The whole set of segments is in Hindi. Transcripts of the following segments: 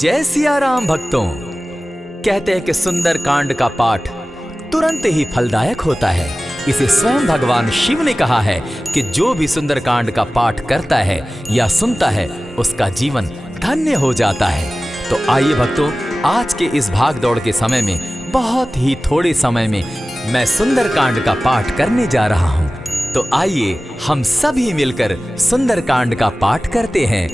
जय सिया राम भक्तों। कहते हैं कि सुंदर कांड का पाठ तुरंत ही फलदायक होता है। इसे स्वयं भगवान शिव ने कहा है कि जो भी सुंदर कांड का पाठ करता है या सुनता है उसका जीवन धन्य हो जाता है। तो आइए भक्तों, आज के इस भाग दौड़ के समय में बहुत ही थोड़े समय में मैं सुंदर कांड का पाठ करने जा रहा हूँ। तो आइए हम सभी मिलकर सुंदर कांड का पाठ करते हैं।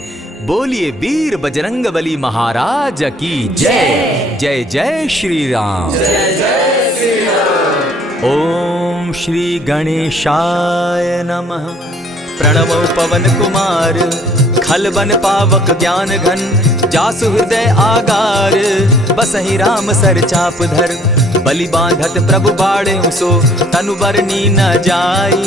बोलिए वीर बजरंगबली महाराज की जय। जय जय श्री राम। जय जय श्री राम। ओम श्री गणेशाय नमः। प्रणवो पवन कुमार खलबन पावक ज्ञान घन जासु हृदय आगार बसहि राम सर चाप धर बलि बांधत प्रभु बाड़े सो तनु बरनी न जाई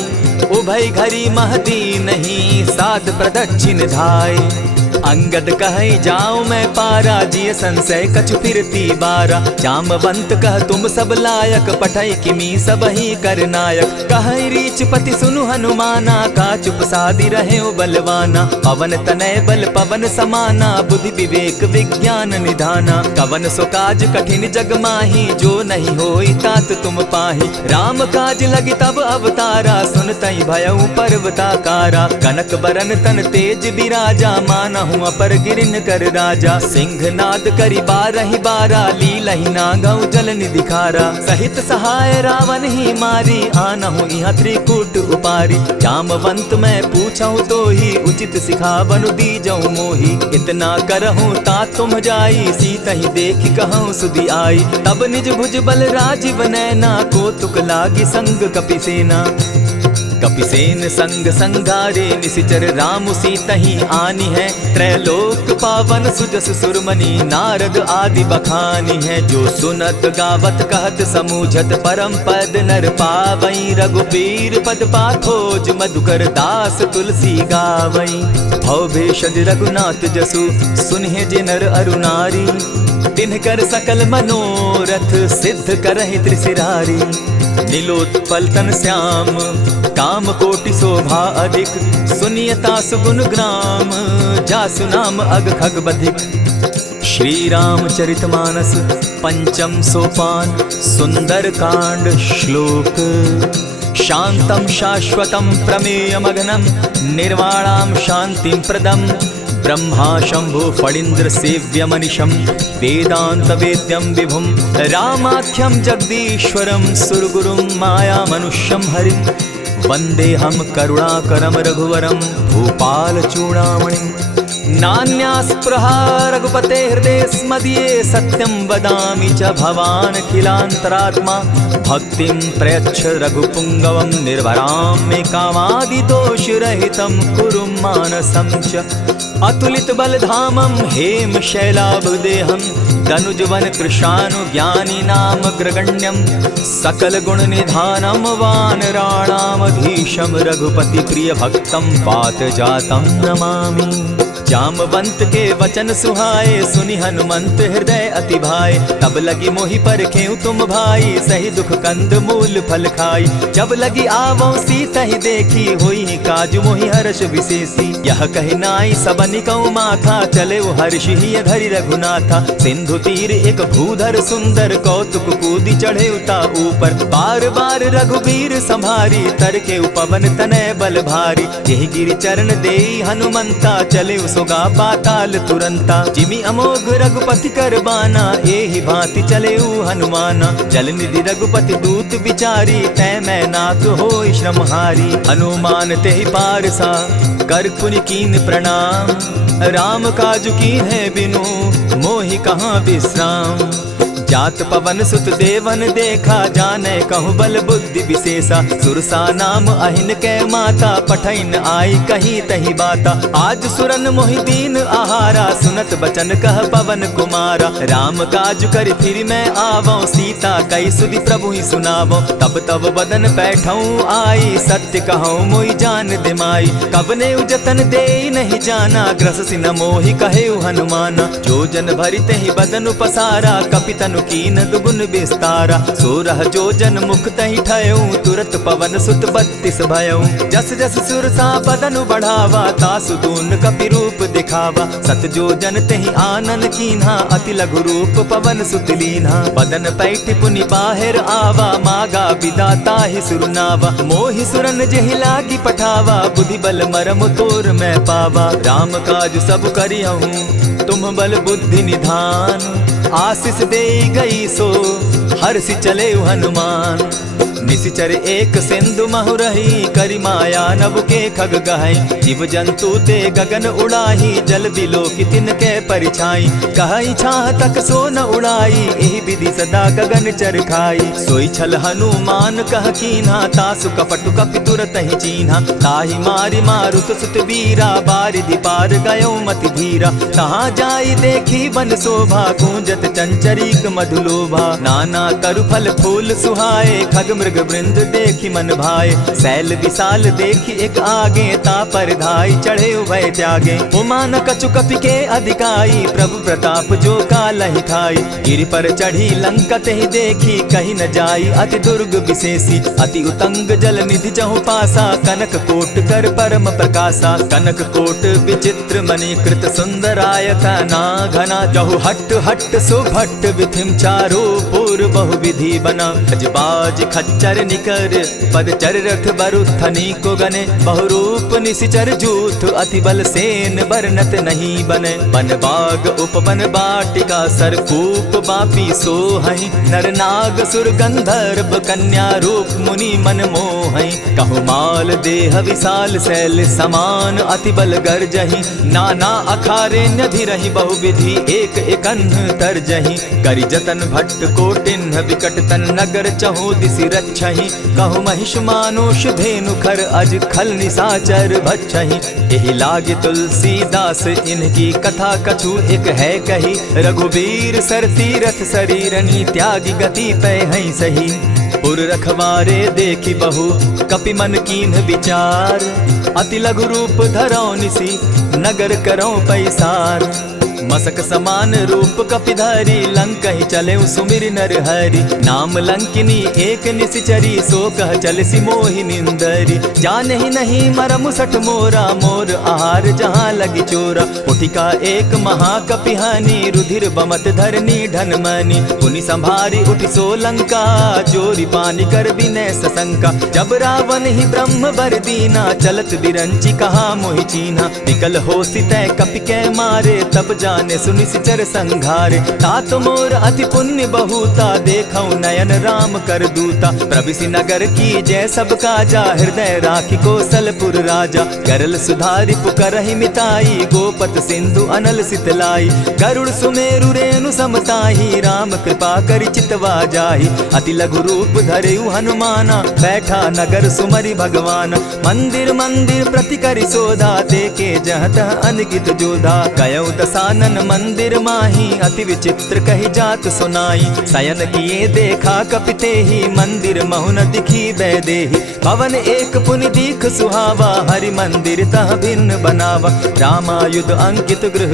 उभय घरी महती नहीं सात प्रदक्षिण धाई अंगद कहे जाऊं मैं पारा जिय संशय कछु फिरती बारा जामवंत कह तुम सब लायक पठै किमी सब ही कर नायक कहे रीच पति सुनु हनुमाना का चुप सादी रहे बलवाना पवन तनय बल पवन समाना बुद्धि विवेक विज्ञान निधाना कवन सो काज कठिन जग माही जो नहीं होई तात तुम पाही राम काज लगी तब अवतारा सुनतई भयउ पर्वताकारा कनक बरन तन तेज बिराजा माना अपर गिरिन कर राजा सिंह नाद करी बारहि बारा लीलहि नागौ जल निधि खारा सहित सहाय रावण ही मारी आनहु इहाँ त्रिकूट उपारी जामवंत मैं पूछऊं तो ही उचित सिखावनु दीजऊं मोही इतना करहूं ता तुम जाई सीत ही देखी कहूं सुधि आई तब निज भुज बल राजीव नैना को तुक लागी संग कपिसेना कपिसेन संग संगारे निसिचर राम सीतहि आनी है त्रैलोक पावन सुजस सुरमणि नारद आदि बखानी है जो सुनत गावत कहत समूझत परम पद नर पावई रघुबीर पद पाखोज मधुकर दास तुलसी गावई भव भेषज रघुनाथ जसु सुनहि जे नर अरुनारी तिनकर सकल मनोरथ सिद्ध करहि त्रिशिरारी नीलोत्पल तन श्याम काम कोटि शोभा अधिक सुनियता सुगुण ग्राम जासु नाम अग खग बधिक। श्री रामचरितमानस पंचम सोपान सुंदर कांड श्लोक शांतम शाश्वतम प्रमेयमग्नं निर्वाणां शांतिं प्रदम् ब्रह्मा शंभु फणीन्द्र सेव्य मनीषम वेदांत वेद्यम विभुम रामाख्यम जगदीश्वरम सुरगुरुम माया मनुष्यम हरिम वंदे हम करुणाकरम रघुवरम भूपाल चूड़ामणिम नान्यास्पृहा रघुपते हृदय स्मदीये सत्यं वदामि च भवान् खिलान्तरात्मा भक्तिं प्रयच्छ रघुपुंगवं निर्भरां मे कामादिदोषरहितं कुरु मानसं च अतुलित बलधामं हेम शैलाभदेहं दनुजवन कृशानु ज्ञानी नाम ग्रगण्यं सकल गुण निधानं वानराणामधीशं रघुपति प्रिय भक्तं पात जातं नमामि। जामवंत के वचन सुहाए सुनि हनुमंत हृदय अति भाए तब लगी मोहि परखेउ तुम भाई सही दुख कंद मूल फल खाई जब लगी आवो सीता ही देखी होई काज मोहि हर्ष विशेषी यह कहि नाई सबनि कौ माथा चले हर्ष ही धरि रघुनाथा सिंधु तीर एक भूधर सुंदर कौतुक कूदी चढ़े उता ऊपर बार बार रघुबीर संभारी तर के उपवन तनय बल भारी यही गिरि चरण देई हनुमंता चले सोगा पाताल तुरंता जिमि अमोघ रघुपति कर बाना एहि भांति चले हनुमाना जल निधि रघुपति दूत विचारी तै मैं नाथ होई श्रमहारी हनुमान तेहि पारसा कर पुनि कीन प्रणाम राम काज कीन है बिनु मोहि कहाँ विश्राम जात पवन सुत देवन देखा जाने कहूँ बल बुद्धि विशेषा सुरसा नाम अहिन कै माता पठैन आई कहीं तही बाता आज सुरन मोहि दीन आहारा सुनत बचन कह पवन कुमारा राम काज कर फिर मैं आवो सीता कई सुधि प्रभु ही सुनावो तब तब बदन बैठऊं आई सत्य कहूँ मोहि जान दिमाई कबने उजतन दे नहीं जाना ग्रस सिन मोहि कहे हनुमाना जो जन भरित ही बदन पसारा कपितन तनु कीन दुगुन विस्तारा। 16 जोजन मुख तहि ठयऊ, तुरत पवन सुत 32 भयऊ। जस जस सुरसा बदनु बढ़ावा, तासु दून कपि रूप दिखावा। 7 जोजन तेहि आनन कीन्हा, अति लघु रूप पवन सुत लीन्हा। बदन पैठ पुनि बाहिर आवा, मागा विदाता ही सुरनावा। मोहि सुरन जेहि लागी पठावा, बुद्धि बल मरम तोर मैं पावा। राम काज सब करियहूँ, तुम बल बुद्धि निधान। आशीष दे गई सो हर्षि चले हनुमान। निशिचर एक सिंधु महु रही, करि माया नभ के खग गहई। जीव जंतु ते गगन उड़ाही, जल बिलो की तिनके परिछाई। कहई छाह तक सो न उड़ाई, एहि विधि सदा गगन चर खाई। सोई छल हनुमान कह कीन्हा, तासु कपटु कपि तुरत ही चीन्हा। ताहि मारि मारुत सुत वीरा, बारिधि पार गयो मति धीरा। कहाँ जाई देखी बन शोभा, गूंजत चंचरीक मधुलोभा। नाना तरु फल फूल सुहाए, खग मृग वृंद देखी मन भाए। सैल विशाल देखी एक आगे, तापर धाई चढ़े उभय त्यागे। उमान कछु कपि के अधिकाई, प्रभु प्रताप जो कालहि खाई। गिरि पर चढ़ी लंका तेहि देखी, कहीं न जाई अति दुर्ग विशेषी। अति उतंग जल निधि चहु पासा, कनक कोट कर परम प्रकाशा। कनक कोट विचित्र मणि कृत सुंदरायता ना घना। जहु हट हट सुभट विधिम चारो पूर बहु विधि बना। अजबाज खच्चर निकर पदचर रथ बरुथनी को गने। बहुरूप निशिचर जूथ, अति बल सेन बरनत नहीं बने। बन बाग उपवन बाटिका, सरकूप बापी सोहई। नर नाग सुर गंधर्व कन्या रूप, मुनि मन मोहई। कहु माल देह विशाल शैल समान, अति बल गर्जही। नाना अखारे नधिरहि बहुविधि, एक एकन्ह तरजही। करि जतन भट्ट कोटिन्ह, विकट तन नगर चहु दिसि रक्षहि। कहु महिष मानुष धेनु खर, अज खल निशाचर भक्षहि। एहि लागे तुलसीदास, इनकी कथा कछु एक है कही। रघुबीर सर तीरथ शरीरनी, त्यागी गति पै हई सही। पुर रखवारे देखी बहु, कपि मन कीन्ह विचार। अति लघु रूप धरौ निसी, नगर करौ पैसार। मसक समान रूप कपिधारी, लंकहि चले सुमिर नर हरि। नाम लंकिनी एक निशिचरी, सो कह चल सी मोहि निंदरी। जानहि नहीं मरम सठ मोरा, मोर आहार जहाँ लगी चोरा। उठिका एक महाकपिहानी, रुधिर बमत धरनी ढनमनी। पुनि संभारी उठि सो लंका, जोरी पानी कर विनय सशंका। जब रावण ही ब्रह्म बर दीना, चलत बिरंची कहा मोहि चीन्हा। निकल होसी तय कपि के मारे, तब जाने सुनिशिचर संघारे। तात मोर अति पुण्य बहुता, देखौ नयन राम कर दूता। प्रविशि नगर की जय सब काजा, हृदय राखी कौशलपुर राजा। गरल सुधारि पुकरहि मिताई, गोपत सिंधु अनल सितलाई। गरुड़ सुमेरु रेणु समताही, राम कृपा करि चितवा जाहि। अति लघु रूप धरेउ हनुमाना, बैठा नगर सुमरि भगवान। मंदिर मंदिर प्रति करि सोधा, देखे जहत अनगित जोधा। गयौ दसानन मंदिर माही, अति विचित्र कही जात सुनाई। शयन किए देखा कपिते ही, मंदिर महु न दिखी वैदेही। भवन एक पुनि दीख सुहावा, हरि मंदिर तह भिन्न बनावा। रामायुध अंकित गृह,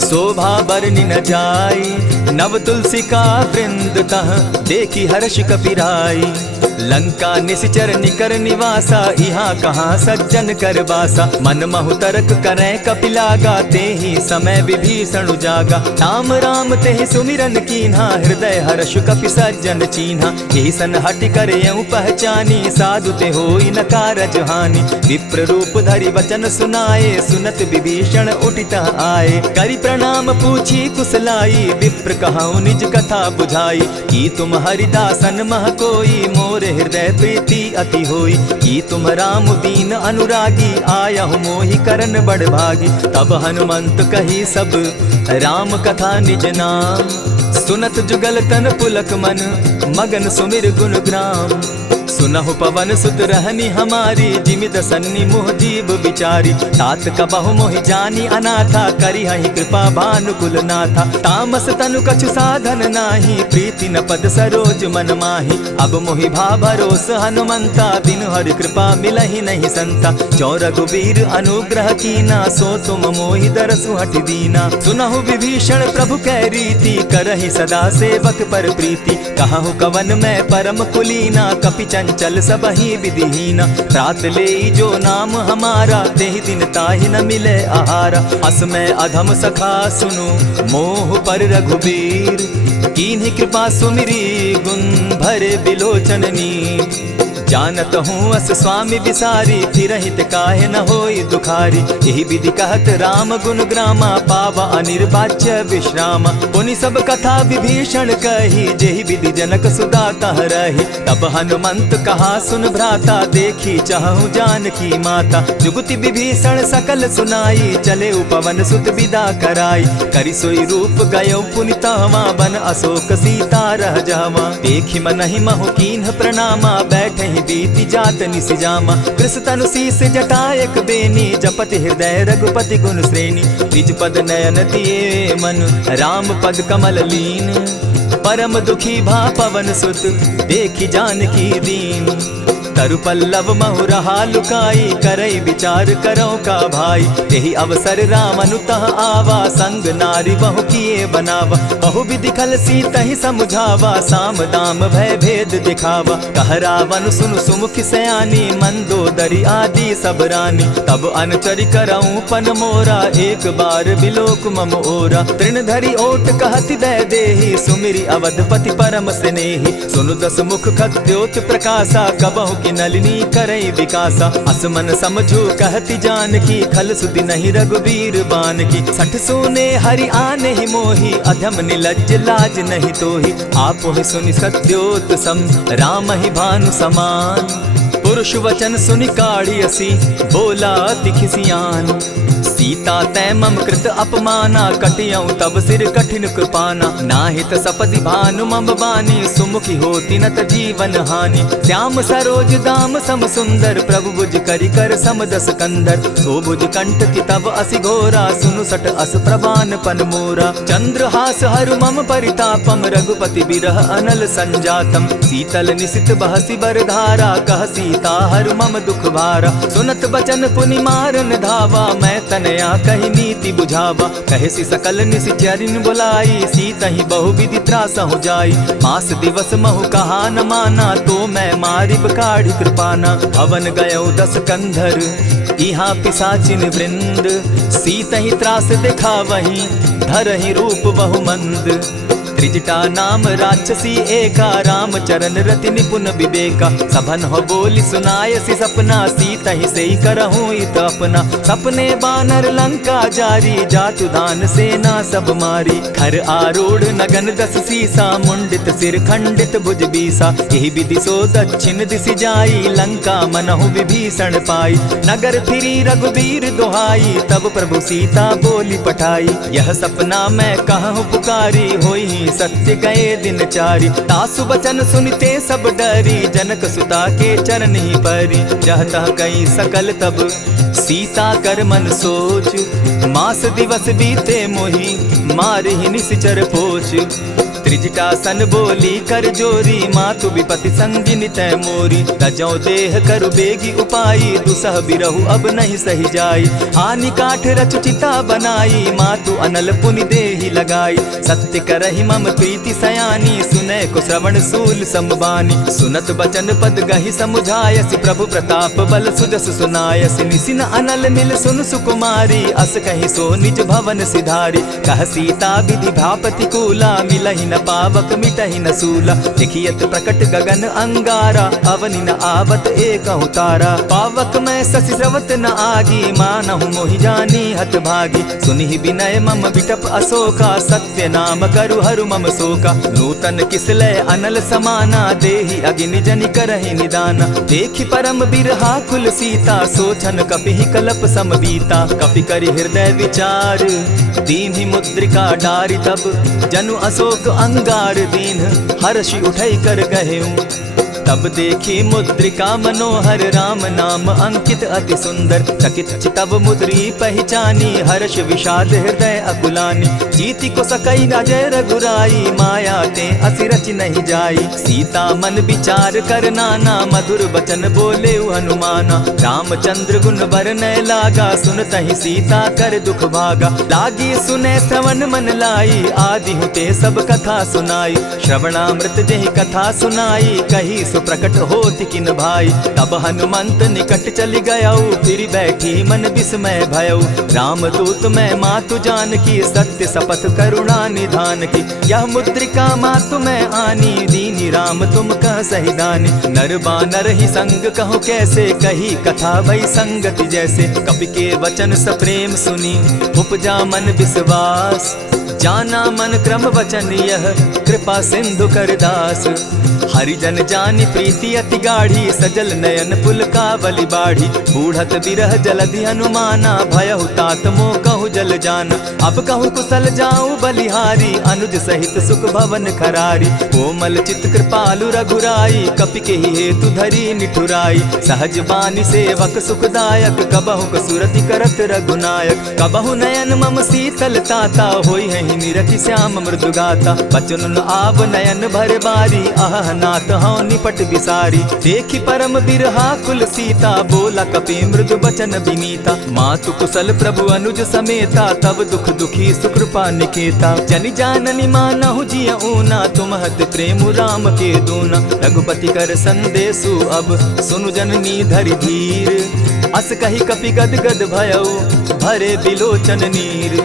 शोभा बरनि न जाई। नव तुलसी का वृंद तह, देखी हर्ष कपिराई। लंका निशिचर निकर निवासा, यहाँ कहाँ सज्जन कर बासा। मन महु तरक करै कपिलागा, तेहि समय विभीषण जागा। राम राम तेहि सुमिरन कीन्हा, हृदय हर्ष कपि सज्जन चीन्हा। ईसन हटि कर यूं पहचानी, साधु ते होई न कारज हानि। विप्र रूप धरि वचन सुनाए, सुनत विभीषण उठितः आए। करि प्रणाम पूछी कुशलाई, विप्र कहऊँ निज कथा बुझाई। की तुम हरिदासन मह कोई, मोर हृदय प्रीति अति होई। की तुम राम दीन अनुरागी, आयहु मोहि करन बड़ भागी। तब हनुमंत कही सब राम कथा निज नाम, सुनत जुगल तन पुलक मन, मगन सुमिर गुण ग्राम। सुनहु पवन सुत रहनी हमारी, जिमि दसन्नी मुह जीव विचारी। तात कबहु मोहि जानी अनाथा, करी हहि कृपा भानुकुल नाथा। तामस तनु कछु साधन नाही, प्रीति न पद सरोज मन माही। अब मोहि भा भरोस हनुमंता, बिनु हरि कृपा मिलहि नहीं संता। जो रघुबीर अनुग्रह कीना, सो तुम मोहि दरसु हठि दीना। सुनहु विभीषण प्रभु कै रीति, करहि सदा सेवक पर प्रीति। कहु कवन मैं परम कुलीना, कपि चंचल सबहि विधिहीना। रात ले जो नाम हमारा, तेहि दिन ताहि न मिले आहारा। अस मैं अधम सखा सुनु, मोह पर रघुबीर। कीन्हि कृपा सुमिरी, गुण भरे बिलोचन नीर। जानत हूँ अस स्वामी विसारी, फिरहित काहे न होई दुखारी। यही विधि कहत राम गुण ग्रामा, पावा अनिर्वाच्य विश्रामा। पुनि सब कथा विभीषण कही, जेहि विधि जनक सुता तह रही। तब हनुमंत कहा सुन भ्राता, देखी चाहूँ जानकी माता। जुगति विभीषण सकल सुनाई, चले पवन सुत विदा कराई। करि सोई रूप गयो पुनि तहवा, बन अशोक सीता रह जहवा। देखी मनहि महु कीन्ह प्रणामा, बैठे बीति जात निसिजामा। कृष तनु शीस जटा एक बेनी, जपति हृदय रघुपति गुण श्रेणी। निज पद नयन दिए मन, राम पद कमल लीन। परम दुखी भा पवन सुत, देखी जानकी दीन। तरु पल्लव महु रहा लुकाई, करई विचार करो का भाई। यही अवसर राम अनुतः आवा, संग नारी बहु किए बनावा। बहु विधि खल सीतहि समुझावा, साम दाम भय भेद दिखावा। कह रावण सुनु सुमुखि सयानी, मंदोदरी आदि सब रानी। तब अनचरि करऊं पन मोरा, एक बार बिलोक मम ओरा। तृण धरि ओट कहति दय देहि, सुमिरि अवधपति परम स्नेही। सुनु दस मुख खद्योत प्रकाशा, कबहु की नलिनी करई विकासा। असमन समझो कहति जानकी, खल सुधि नहीं रघुबीर बान की। सठ सोने हरि आने ही मोही, अधम निलज्ज लाज नहीं तोही। आपो ही सुनि सत्योत सम, राम ही भानु समान। पुरुष वचन सुनि काढ़ियसी, बोला अति खिसियान। सीता तै मम कृत अपमाना, कटियऊं तब सिर कठिन कृपाना। नाहित सपदि भानु मम बानी, सुमुखी होती न त जीवन हानि। श्याम सरोज दाम सम सुंदर, प्रभु भुज करि कर सम दस कंधर। सो भुज कंठ की तब असि घोरा, सुनु सट अस प्रवान पन मोरा। चंद्रहास हरु मम परितापम, रघुपति बिरह अनल संजातम। शीतल निशित बहसी बरधारा, कह सीता हरु मम दुख भारा। सुनत बचन पुनि मारन धावा, मैं तनया कही नीति बुझावा। कहसी सकल निशिचरिन बुलाई, सीतहि बहु विधि त्रास हो जाई। मास दिवस महु कहा न माना, तो मैं मारिब काढ़ी कृपाना। भवन गयो दस कंधर, इहाँ पिशाचिन वृंद। सीतहि त्रास दिखावहीं, धरहि रूप बहु मंद। त्रिजटा नाम राक्षसी एका, राम चरण रति निपुण विवेका। सभन हो बोली सुनायसी सपना, सीतहि सेई करहूँ इत अपना। सपने बानर लंका जारी, जातु दान सेना सब मारी। खर आरूढ़ नगन दस सीसा, मुंडित सिर खंडित भुज बीसा। यही विधि सो दक्षिण दिशि जाई, लंका मनहु विभीषण पाई। नगर फिरी रघुबीर दुहाई, तब प्रभु सीता बोली पठाई। यह सपना मैं कहूँ पुकारी, होई सत्य गए दिन चारी। तासु बचन सुनते सब डरी, जनक सुता के चरण ही परी। जहता कई सकल तब सीता कर मन सोच, मास दिवस बीते मोही, मार ही निश्चर पोच। त्रिजटा सन बोली कर जोरी, मातु विपति संगिनी तै मोरी। तजौ देह करु बेगी उपाई, दुसह बिरहु अब नहीं सही जाई। हानि काठ रचु चिता बनाई, मातु अनल पुनि देहि लगाई। सत्य करहि मम प्रीति सयानी, सुनै को श्रवण सूल संबानी। सुनत बचन पद गहि समुझायसि, प्रभु प्रताप बल सुजस सुनायसि। निसिन अनल मिल सुन सुकुमारी, अस कहि सो निज भवन सिधारी। कह सीता विधि भापति कूला, मिलहि न पावक मिटहि न सूला। देखियत प्रकट गगन अंगारा, अवनि न आवत एकहु तारा। पावक मैं शशि स्रवत न आगी, मानहु मोहि जानी हत भागी। सुनिहि विनय मम विटप अशोका, सत्य नाम करु हरु मम शोका। नूतन किसलय अनल समाना, देहि अगिनि जनि करहि निदाना। देखि परम बिरहा कुल सीता, सोचन कपिहि कलप सम बीता। कपि करि हृदय विचार, दीन्हि मुद्रिका डारि। तब जनु अशोक अंगार दीन, हर्षि उठै कर गहेऊं। तब देखी मुद्रिका मनोहर राम नाम अंकित अति सुंदर। चकित चितव मुद्री पहचानी हर्ष विषाद हृदय अकुलानी। जीति को सकई न जय रघुराई माया ते असि रचि नहीं जाई। सीता मन विचार कर नाना मधुर बचन बोले हनुमाना। रामचंद्र गुण बरनय लागा सुनतहि सीता कर दुख भागा। लागी सुने श्रवण मन लाई आदि हुते सब कथा सुनाई। श्रवणामृत जेहि कथा सुनाई कही सो प्रकट होति किन भाई। तब हनुमंत निकट चली गयऊ फिर बैठी मन विस्मय भयऊ। रामदूत मैं मातु जान की सत्य शपथ करुणा निधान की। यह मुद्रिका मातु मैं आनी दीनी राम तुम कह सही दानी। नर बानर ही संग कहो कैसे कही कथा भई संगति जैसे। कपि के वचन सप्रेम सुनी उपजा मन विश्वास। जाना मन क्रम वचन यह कृपा सिंधु कर दास। हरिजन जानी प्रीति अति गाढ़ी सजल नयन पुलकावली बाढ़ी। बूढ़त बिरह जलधि हनुमाना भयहु तात मोह कहु जल जाना। अब कहु कुशल जाऊं बलिहारी अनुज सहित सुख भवन खरारी। कोमल चित कृपालु रघुराई कपि के ही हेतु धरी निठुराई। सहज बानी सेवक सुखदायक कबहु कसुरति करत रघुनायक। कबहु नयन मम शीतल ताता होई है निरखि श्याम मृदु गाता। बचन आब नयन भर बारी आह नाथ हौ निपट बिसारी। देखी परम बिरहा कुल सीता बोला कपि मृदु बचन विनीता। मातु कुशल प्रभु अनुज समेता तब दुख दुखी सुकृपा निकेता। जनि जाननी मानहु जिय ऊना तुमहत प्रेम राम के दूना। रघुपति कर संदेशु अब सुनु जननी धरि धीर। अस कही कपि गद गद भयऊ भरे बिलोचन नीर।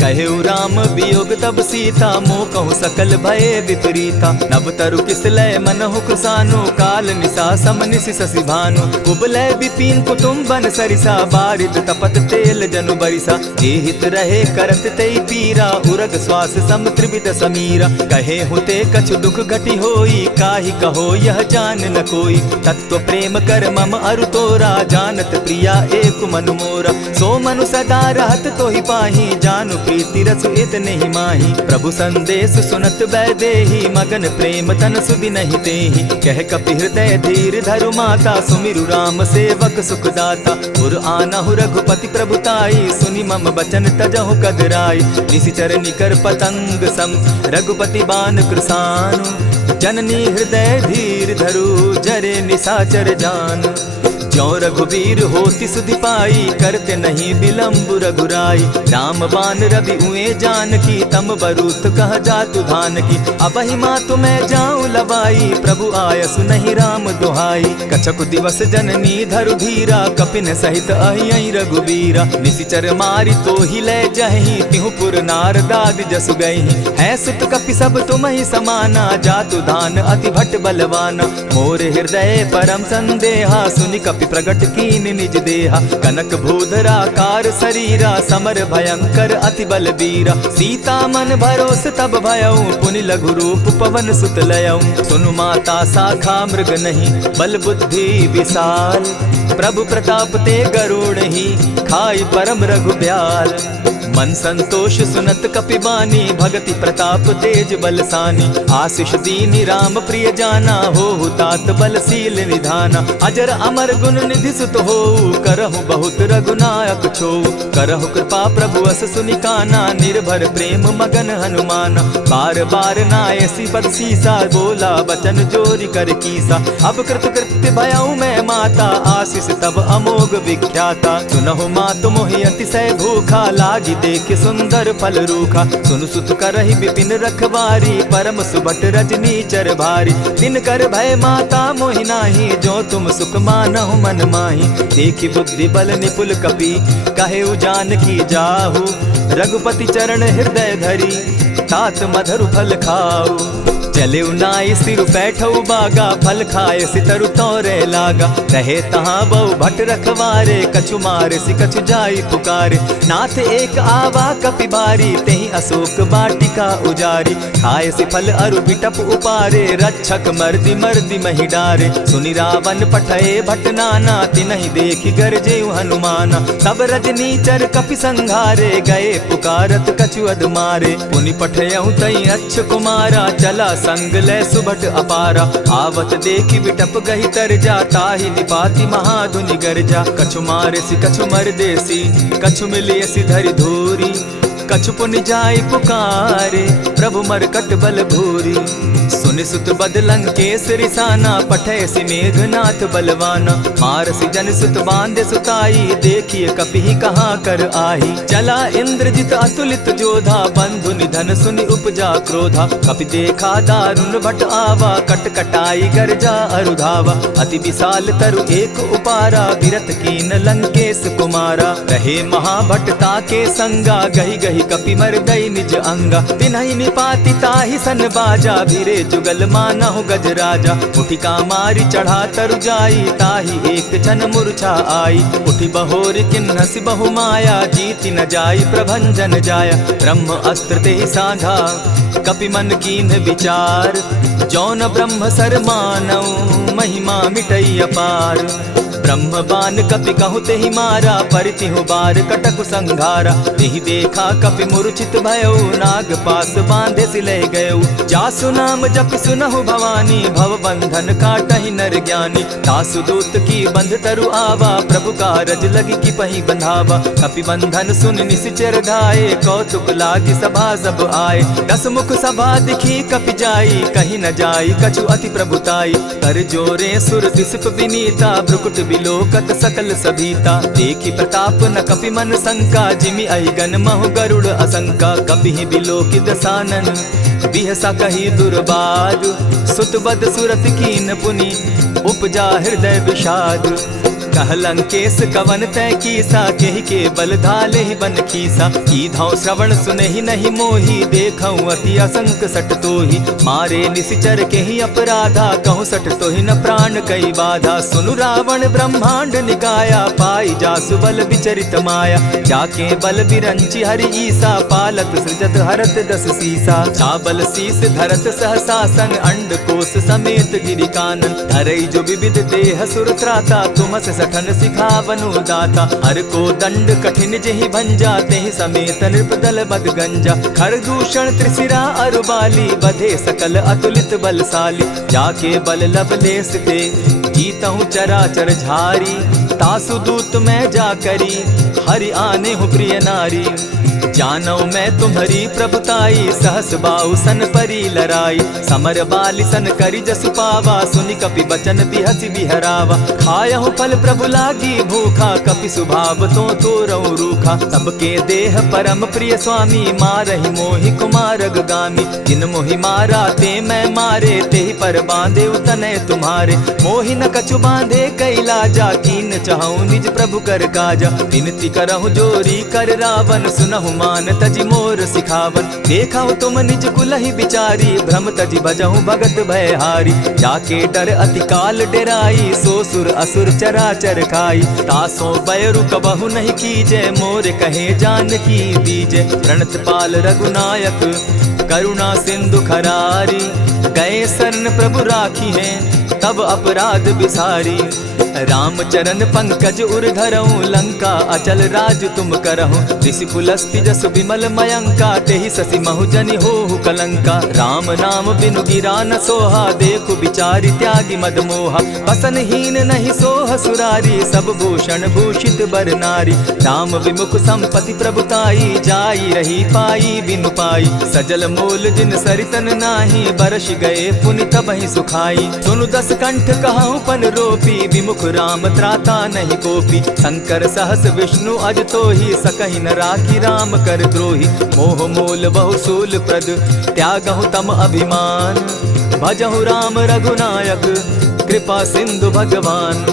कहेउ राम वियोग तब सीता मोह कहूँ सकल भये विपरीता। नव तरु किस लय मनहु कृसानु काल निशा समनिशि शशि भानु। कुबलय विपिन कुटुम्बन सरिसा बारिद तपत तेल जनु बरिसा। जे हित रहे करत तेई पीरा उरग श्वास सम त्रिविध समीरा। कहे हुते कछु दुख घटी होई काहि कहो यह जान न कोई। तत्व प्रेम कर मम अरु तोरा जानत प्रिया एक मनु मोरा। सो मनु सदा रहत तोहि पाही जानु प्रीति रस इतने ही माही। प्रभु संदेश सुनत बैदेही मगन प्रेम तन सुधि नहीं तेहि। कह कपि हृदय धीर धरु माता सुमिरु राम सेवक सुखदाता। उर आनहु रघुपति प्रभुताई सुनि मम बचन तजहु कदराई। निशिचर निकर पतंग सम रघुपति बान कृसानु। जननी हृदय धीर धरु जरे निशाचर जान। ज्यों रघुवीर होति सुधि पाई करते नहीं विलम्ब रघुराई। राम बान रवि उए जान की तम बरूत कह जातु धान की। अबहि मातु मैं जाऊं लवाई प्रभु आयसु नहीं राम दुहाई। कछक दिवस जननी धरु धीरा कपिन सहित अहियहि रघुबीरा। निशिचर मारी तो ही ले जहि तिहु पुर नारदादि जसु गई। है सुत कपि सब तुम ही समाना जातु धान अति भट बलवाना। मोर हृदय परम संदेहा सुनि कपि प्रगट कीन निज देहा। कनक भूधरा कार शरीरा समर भयंकर अति बलबीरा। सीता मन भरोस तब भयऊ पुनि लघु रूप पवन सुत लयऊ। सुनु माता शाखा मृग नहीं बल बुद्धि विशाल। प्रभु प्रताप ते गरुड़ ही खाई परम रघुब्याल। मन संतोष सुनत कपिबानी भगति प्रताप तेज बलसानी। आशीष दीनी राम प्रिय जाना हो तात बलशील निधाना। अजर अमर गुण निधि सुत हो करहु बहुत रघुनायक छो। करहु कृपा प्रभु अस सुनिकाना निर्भर प्रेम मगन हनुमाना। बार बार नायसी बदसीसा बोला बचन जोरी कर कीसा। अब कृत कृत्य भयऊ मैं माता आशीष तब अमोघ विख्याता। सुनहु मातु मोहि अतिशय भूखा लागी देख सुंदर फल रूखा। सुन सुत करहि विपिन रखवारी परम सुबट रजनी चर भारी। दिन कर भय माता मोहि नाही जो तुम सुख मानहु मन माही। देखि बुद्धि बल निपुल कपि कहेउ जानकी जाहु। रघुपति चरण हृदय धरी तात मधुर फल खाऊ। चले नाई सिर बैठऊ बागा फल खाए सितरु तोरे लागा। रहे तहाँ बहु भट रखवारे कछु मारे सि कछु जाई पुकारे। नाथ एक आवा कपि बारी तेहि अशोक बाटिका उजारी। खाए सि फल अरु बिटप उपारे रक्षक मर्दि मर्दि महि डारे। सुनि रावण पठए भट नाना तिनहि देखि गरजेउ हनुमाना। सब रजनी चर कपि संघारे गए पुकारत कछु अध मारे। पुनि पठयउ तई अच्छ कुमारा चला संग ले सुभट अपारा। आवत देखी विटप गही तर जा, ताहि निपाति महाधुनि गर्जा। कछु मारेसी कछु मर देसी, कछु मिलियसी धरि धूरी। कछु पुनि जाय पुकारे, प्रभु मरकट बल भूरी। सुनि सुत बद लंकेश रिसाना, पठैसी मेघनाथ बलवाना। मारसी जन सुत बांधे सुताई, देखिए कपि कहाँ कर आही। चला इंद्रजित अतुलित जोधा, बंधु निधन सुनि उपजा क्रोधा। कपि देखा दारुण भट आवा, कट कटाई गर्जा अरुधावा। अति विशाल तरु एक उपारा, विरत कीन लंकेश कुमारा। रहे महाभट ताके संगा, गही गही कपि मर गई निज अंगा। तिन्हि निपाति ताहि सन बाजा, भीरे जुगल मानहु गज राजा। उठिका मारी चढ़ा तरु जाई, ताहि एक जन मूर्छा आई। उठि बहोर किन्हसि बहु माया, जीति न जाई प्रभंजन जाया। ब्रह्म अस्त्र तेहि साधा, कपि मन कीन्ह विचार। जौन ब्रह्म सर मानऊ, महिमा मिटई अपार। ब्रह्म बान कपि कहु तेहि मारा, परितिहु बार कटकु संघारा। तेहि देखा कपि मूर्छित भयउ, नाग पास बांधे सिले गयउ। जासु नाम जपि सुनहु भवानी, भव बंधन काटहि नर ज्ञानी। तासु दूत की बंध तरु आवा, प्रभु कारज लगी कि पहि बंधावा। कपि बंधन सुन निसिचर धाये, कौतुक लागी सभा सब आए। दस मुख सभा दिखी कपि जाई, कहीं न जाई कछु अति प्रभुताई। कर जोरे सुर दिसप विनीता, भ्रुकुट बिलोकत सकल सभीता। देखी प्रताप न कपि मन शंका, जिमि अहिगन महु गरुड़ असंका। कपि बिलोकि दसानन, बिहसा कही दुर्बाद। सुत बद सुरत कीन पुनि, उपजा हृदय विषाद। कह लंकेश कवन तय कीसा, केहि के बल धाले ही बन खीसा। कीधौ श्रवण सुनहि नहीं मोही, देखऊं अति असंक सट तोही। मारे निसिचर केहि अपराधा, कहूँ सट तोहि न प्राण कई बाधा। सुनु रावण ब्रह्मांड निकाया, पाई जासु बल विचरित माया। जाके बल बिरंचि हरि ईसा, पालत सृजत हरत दस सीसा। चाबल शीस धरत सहसासन, अंड कोश समेत गिरि कानन। धरई जो विविध देह सुर त्राता, तुमस सठन सिखावनु दाता। हर को दंड कठिन जेहि भंजा, तेहि समेत नृपदल बद गंजा। खर दूषण त्रिशिरा अरुबाली, बधे सकल अतुलित बलशाली। जाके बल लवलेस ते, जीतहु चराचर झारी। तासु दूत मैं जा करी, हरि आने हूँ प्रिय नारी। जानो मैं तुम्हारी प्रभुताई, सहस बाहु सन परी लराई। समर बाली सन करी जसु पावा, सुनि कपि बचन बिहसि बिहरावा। खायहु फल प्रभु लागी भूखा, कपि सुभाव तो तोरहु रूखा। सबके देह परम प्रिय स्वामी, मारहि मोहि कुमारग गामी। जिन मोहि मारा ते मैं मारे, तेहि पर बांधे उतने तुम्हारे। मोहि न कछु बांधे कैलाजा, कीन चाहूं निज प्रभु कर काजा। विनती करहु जोरी कर रावण, सुनहु मान तजि मोर सिखावन। देखहु तुम निज कुलहि बिचारी, भ्रम तजि भजहु भगत भयहारी। जाके डर अति काल डेराई, सो सुर असुर चराचर खाई। तासो बैरु कबहु नहीं कीजे, मोर कहे जानकी दीजे। प्रणत पाल रघुनायक, करुणा सिंधु खरारी। गए शरण प्रभु राखी हैं, तब अपराध बिसारी। राम चरण पंकज उर धरऊं, लंका अचल राज तुम करहूं। ऋषि पुलस्ति जस विमल मयंका, तेहि ससि महु जनि होहु कलंका। राम नाम बिनु गिरा न सोहा, देखु बिचारी त्यागी मद मोहा। बसन हीन नहीं सोह सुरारी, सब भूषण भूषित बर नारी। राम विमुख संपति प्रभुताई, जाई रही पाई बिनु पाई। सजल मोल जिन सरितन नाही, बरस गए पुनि तबहि सुखाई। सुनु दस कंठ कहूँ पन रोपी, विमुख राम त्राता नहीं कोपी। शंकर सहस विष्णु अज तोहि, सकहि न राखी राम कर द्रोही। मोह मूल बहु सूल प्रद, त्यागहु तम अभिमान। भजहु राम रघुनायक, कृपा सिंधु भगवान।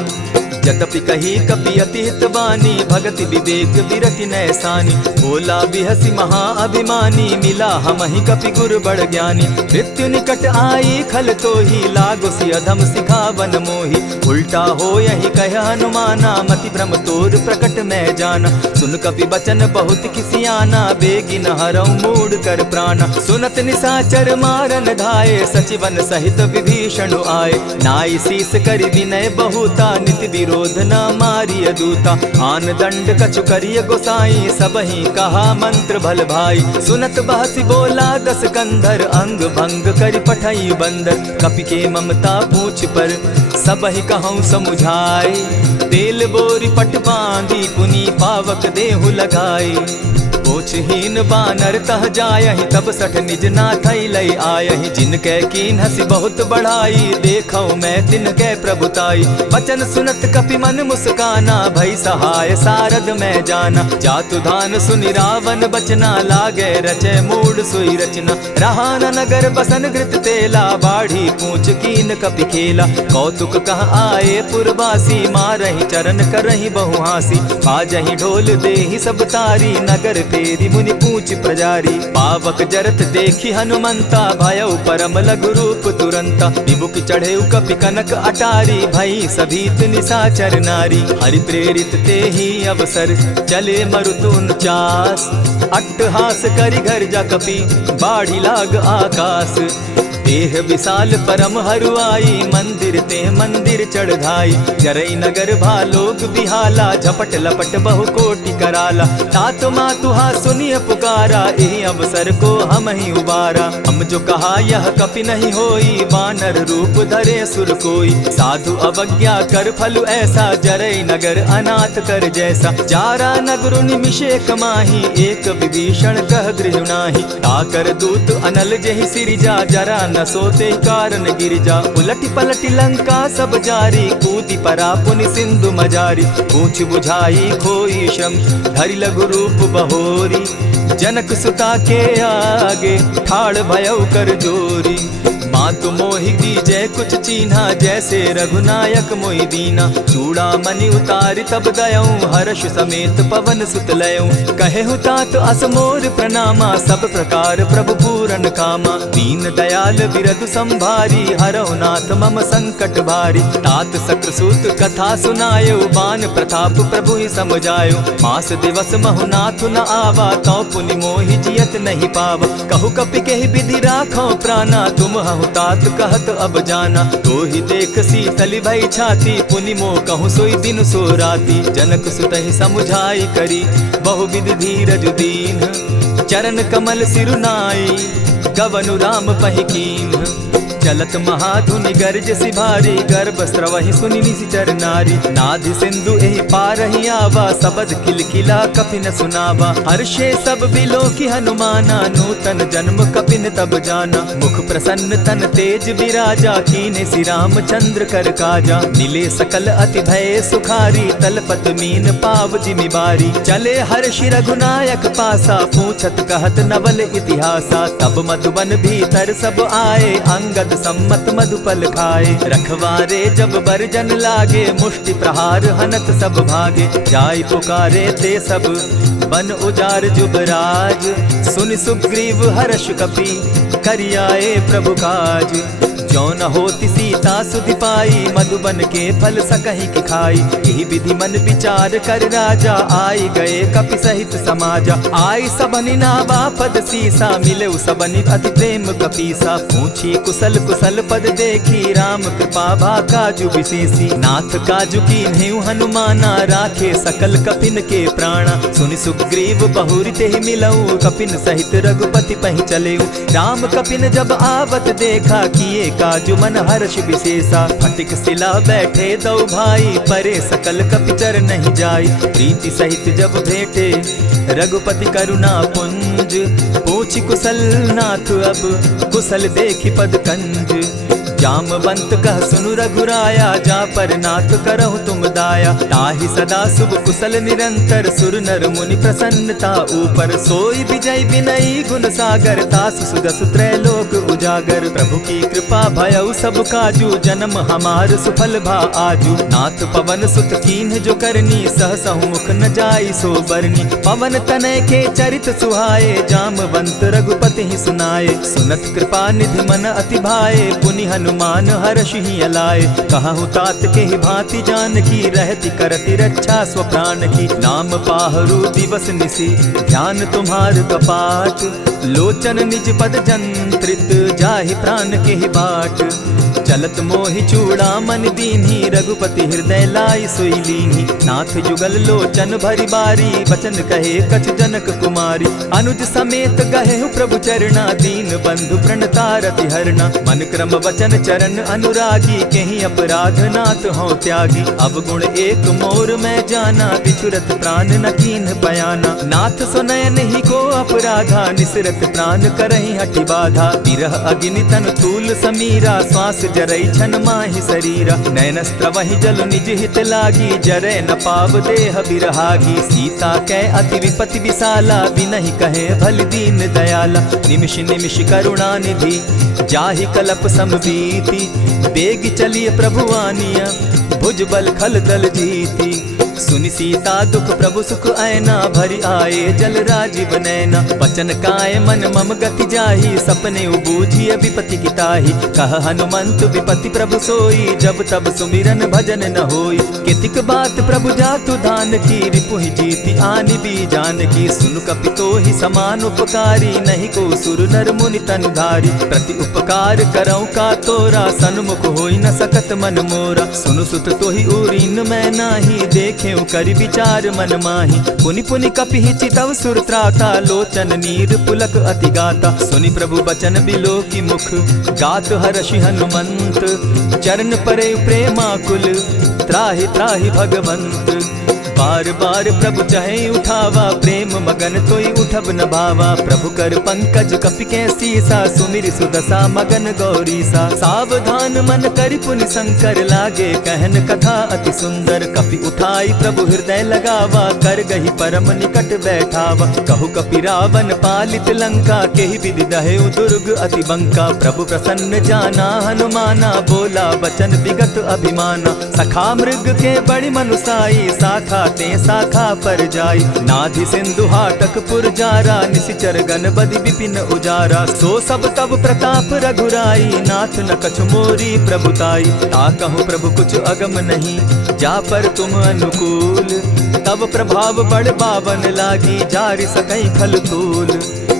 यद्यपि कही कपि अति हितवानी, भगति विवेक विरति नैसानी। बोला बिहसि महा अभिमानी, मिला हमहि कपि गुर बड़ ज्ञानी। मृत्यु निकट आई खल तोहि, लागो सि अधम सिखावन मोहि। उल्टा हो यही कह हनुमाना, मति भ्रम तोर प्रकट मैं जाना। सुन कपि बचन बहुत किसियाना, बेगी न हरऊ मूड कर प्राणा। सुनत निसाचर मारन धाये, सचिवन सहित विभीषण आए। नाई शीस करि विनय बहुता, नित विरोध क्रोध न मारिय दूता। आन दंड कछु करिय गोसाई, सबहि कहा मंत्र भल भाई। सुनत बहसी बोला दस कंधर, अंग भंग करि पठई बंदर। कपि के ममता पूछ पर, सबहि कहूँ समुझाए। तेल बोरी पट बांधी, पुनि पावक देहु लगाए। पोछहीन बानर तह जायहि, तब सठ निज नाथ लई आयहि। जिनके कीन हसी बहुत बढ़ाई, देखौ मैं तिनके प्रभुताई। वचन सुनत कपि मन मुस्काना, भई सहाय सारद मैं जाना। जातु धान सुनि रावण बचना, लागे रचे मूड सोई रचना। रहा न नगर बसन घृत तेला, बाढ़ी पूछ कीन कपि खेला। कौतुक कह आए पुरवासी, मारहि चरण करहि बहु हासी। बाजहि ढोल देहि सब तारी, नगर तेरी मुनि पूछ प्रजारी। पावक जरत देखी हनुमंता, भयउ परम लघु रूप तुरंता। विमुख चढ़े कपि कनक अटारी, भई सभीत निशाचर नारी। हरि प्रेरित ते ही अवसर, चले मरुतुन चास। अट्टहास करि घर जा कपि, बाढ़ी लाग आकाश। देह विशाल परम हरुआई, मंदिर ते मंदिर चढ़ाई। जरई नगर भालोक बिहाला, झपट लपट बहु कोटि कराला। तात मातुहा सुनिय पुकारा, एहि अवसर को हम ही उबारा। हम जो कहा यह कपि नहीं होई, बानर रूप धरे सुर कोई। साधु अवज्ञा कर फल ऐसा, जरई नगर अनाथ कर जैसा। जारा नगर निमिषे कमाही, एक विभीषण कह गृह नाही। ताकर दूत अनल जहि सिरिजा, जरा न सोते कारण गिरिजा। उलटी पलटी लंका सब जारी, कूदी परा पुनि सिंधु मजारी। पूछ बुझाई खोई श्रम, धरि लघु रूप बहोरी। जनक सुता के आगे, ठाड़ भयउ कर जोरी। मातु मोहि दीजै कुछ चीन्हा, जैसे रघुनायक मोहि दीना। चूड़ामणि उतारि तब दयऊँ, हर्ष समेत पवन सुत लयऊँ। कहेहु तात असमोर प्रणामा, सब प्रकार प्रभु पूरन कामा। दीन दयाल बिरदु संभारी, हरौ नाथ मम संकट भारी। तात सक्रसूत कथा सुनायो, बान प्रताप प्रभु ही समझायो। मास दिवस महु नाथ न आवा, तौ पुनि मोहि जियत नहीं पावा। कहु कपि केहि विधि राखो प्राणा, तुम हहु तात कहत अब जाना। तो ही देख शीतली भई छाती, पुनि मो कहूँ सोई दिन सो राती। जनक सुतहि समुझाई करी, बहुविधि धीरज दीन। चरण कमल सिरुनाई, गवनु राम पहि कीन। चलत महाधुनि गर्ज सिभारी, गर्भ स्रवहि सुनि निशिचर नारी। नाधि सिंधु एहि पारहि आवा, सबद किलकिला कपि न सुनावा। हर्षे सब बिलोकि हनुमाना, नूतन जन्म कपिन तब जाना। मुख प्रसन्न तन तेज विराजा, कीने श्री रामचंद्र कर काजा। मिले सकल अति भय सुखारी, तलपत मीन पाव जिमि बारी। चले हर्षि रघुनायक पासा, पूछत कहत नवल इतिहासा। तब मधुबन भीतर सब आए, अंगद सम्मत मधुपल खाए। रखवारे जब बरजन लागे, मुष्टि प्रहार हनत सब भागे। जाय पुकारे ते सब, बन उजार जुबराज। सुन सुग्रीव हर्ष कपि, करियाए प्रभु काज। जो न होती सीता सुधि पाई, मधुबन के फल सकहि की खाई। यही विधि मन विचार कर राजा, आई गए कपि सहित समाजा। आई सबनि नावा पद सीसा, मिले सबनि अति प्रेम कपीसा। पूछी कुशल कुशल पद देखी, राम कृपा भा काजु विशेषी। नाथ काजु कीन्हेउ हनुमाना, राखे सकल कपिन के प्राणा। सुनि सुग्रीव बहुरि तेहि मिलऊ, कपिन सहित रघुपति पहि चलेऊ। राम कपिन जब आवत देखा, किए काजु मन हर्ष विशेषा। फटिक सिला बैठे दो भाई, परे सकल कपिचर नहीं जाई। प्रीति सहित जब भेटे, रघुपति करुणा पुंज। पूछि कुशल नाथ अब, कुशल देखि पद कंज। जामवंत कह सुनु रघुराया, जा पर नाथ करहु तुम दाया। ताहि सदा शुभ कुशल निरंतर, सुर नर मुनि प्रसन्नता ऊपर। सोई विजय विनयी गुण सागर, तासु सुदसु त्रैलोक उजागर। प्रभु की कृपा भयउ सब काजू, जन्म हमार सुफल भा आजू। नाथ पवन सुत कीन्ह जो करनी, सहसहु मुख न जाई सो बरनी। पवन तनय के चरित सुहाए, जामवंत रघुपति ही सुनाए। सुनत कृपा निधि मन अति भाए, पुनि हनुमान हर्ष ही अलाए। कहु तात के ही भांति जान की, रहती करती रक्षा स्व प्राण की। नाम पाहरु दिवस निसी, ध्यान तुम्हार कपाट। लोचन निज पद जंत्रित, जाहि प्राण के ही बाट। चलत मोहि चूड़ामन दीन्ही, रघुपति हृदय लाई सोई लीन्ही। नाथ जुगल लोचन भरी बारी, बचन कहे कछ जनक कुमारी। अनुज समेत गहे प्रभु चरणा, दीन बंधु प्रणतारति हरना। मन क्रम वचन चरण अनुरागी, कहीं अपराध नाथ हो त्यागी। अब गुण एक मोर में जाना, बिछुरत प्राण न कीन्ह बयाना। नाथ सुनयन ही को अपराधा, निसरत प्राण करहि हठि बाधा। विरह अग्नि तन तूल समीरा, श्वास जरई छन माहि शरीरा। नयन स्त्रवहि जल निज हित लागी, जरै न पाव देह बिरहागी। सीता कै अति विपति विशाला, बिनहि कहे भल दीन दयाला। निमिष निमिष करुणा निधि, जाहि कलप समबीति। बेग चलिए प्रभु आनिया, भुज बल खल दल जीती। सुनि सीता दुख प्रभु सुख ऐना, भरी आए जल राजीव नैना। वचन काय मन मम गति जाहि, सपने बूझिय विपति किताहि। कह हनुमंत विपति प्रभु सोई, जब तब सुमिरन भजन न होई। कितिक बात प्रभु जातु धान की, रिपुहि जीति आनि भी जान की। सुनु कपितो ही समान उपकारी, नहीं को सुर नर मुनि तनु धारी। प्रति उपकार करौ का तोरा, सन्मुख होई न सकत मन मोरा। सुनु सुत तोहि उरीन मैं नाही, देखे करि विचार मन माही। पुनि पुनि कपिहि चितव सुर त्राता, लोचन नीर पुलक अति गाता। सुनि प्रभु बचन बिलो की मुख, गात हर्षि हनुमंत। चरण परे प्रेमाकुल, त्राहि त्राहि भगवंत। बार बार प्रभु चहे उठावा, प्रेम मगन तोई उठब न भावा। प्रभु कर पंकज कपि के सीसा, सुमिर सुदशा मगन गौरीसा। सावधान मन करि पुनि शंकर, लागे कहन कथा अति सुंदर। कपि उठाई प्रभु हृदय लगावा, कर गही परम निकट बैठावा। कहु कपि रावण पालित लंका, केहि विधि दहेउ दुर्ग अति बंका। प्रभु प्रसन्न जाना हनुमाना, बोला बचन विगत अभिमाना। सखा मृग के बड़ी मनुसाई, साखा ते शाखा पर जाई। नाधि सिंधु हाटक पुरजारा, निशिचर गण बदि विपिन उजारा। सो सब तब प्रताप रघुराई, नाथ न कछु मोरी प्रभुताई। ताकहु प्रभु कुछ अगम नहीं, जा पर तुम अनुकूल। तब प्रभाव बड़ बावन लागी, जारि सकई खल तूल।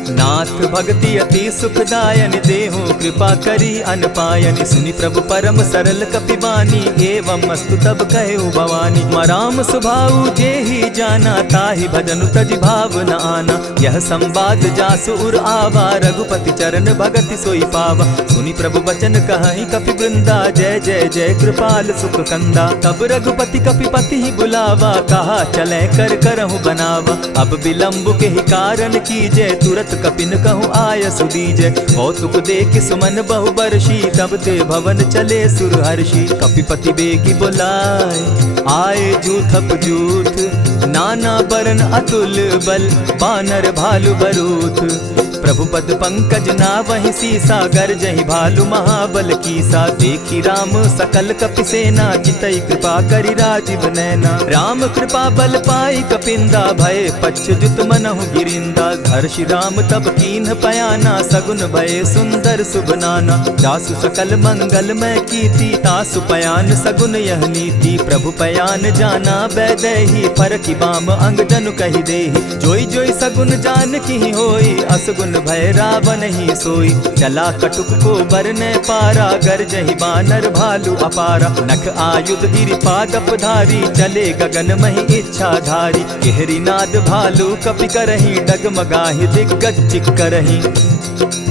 नाथ भक्ति अति सुखदायन, देहु कृपा करी अनपायन। सुनि प्रभु परम सरल कपिबानी, एवं अस्तु तब कहेउ भवानी। मराम सुभाऊ जेहि जाना, ताहि भजनु तजि भाव न आना। यह संवाद जासु उर आवा, रघुपति चरण भगति सोई पावा। सुनि प्रभु बचन कहहि कपि वृंदा, जय जय जय कृपाल सुख कंदा। तब रघुपति कपिपति ही बुलावा, कहा चले कर करहु बनावा। अब विलंब के ही कारण कीजय, तुरत कपिन कहूँ आय सुदीजय। कौतुक देख सुमन बहु बरसी, तब ते भवन चले सुर हर्षि। कपिपति बेगी बुलाए, आए जूथप जूथ। नाना बरन अतुल बल, बानर भालु बरूथ। प्रभु पद पंकज नावहि सीसा, गरजहि भालु महाबल कीसा। देखी राम सकल कपि सेना, चितई कृपा करि राजीव नैना। राम कृपा बल पाई कपिंदा, भय पच्युत मनहु गिरिंदा। हर्षि राम तब कीन्ह पयाना, सगुन भय सुंदर शुभ नाना। जासु सकल मंगल मैं कीति, तासु पयान सगुन यह नीति। प्रभु पयान जाना बैदेही, फरकि बाम अंग जनु कहि देहि। जोई जोई सगुन जान की होई, असगुन भय रावण ही सोई। चला कटुक को बरने पारा, गरजहि बानर भालु अपारा। नख आयुध गिरि पादप धारी, चले गगन महि इच्छा धारी। केहरी नाद भालु कपि करहि, डगमगाहि दिग्गज चिक्करहि।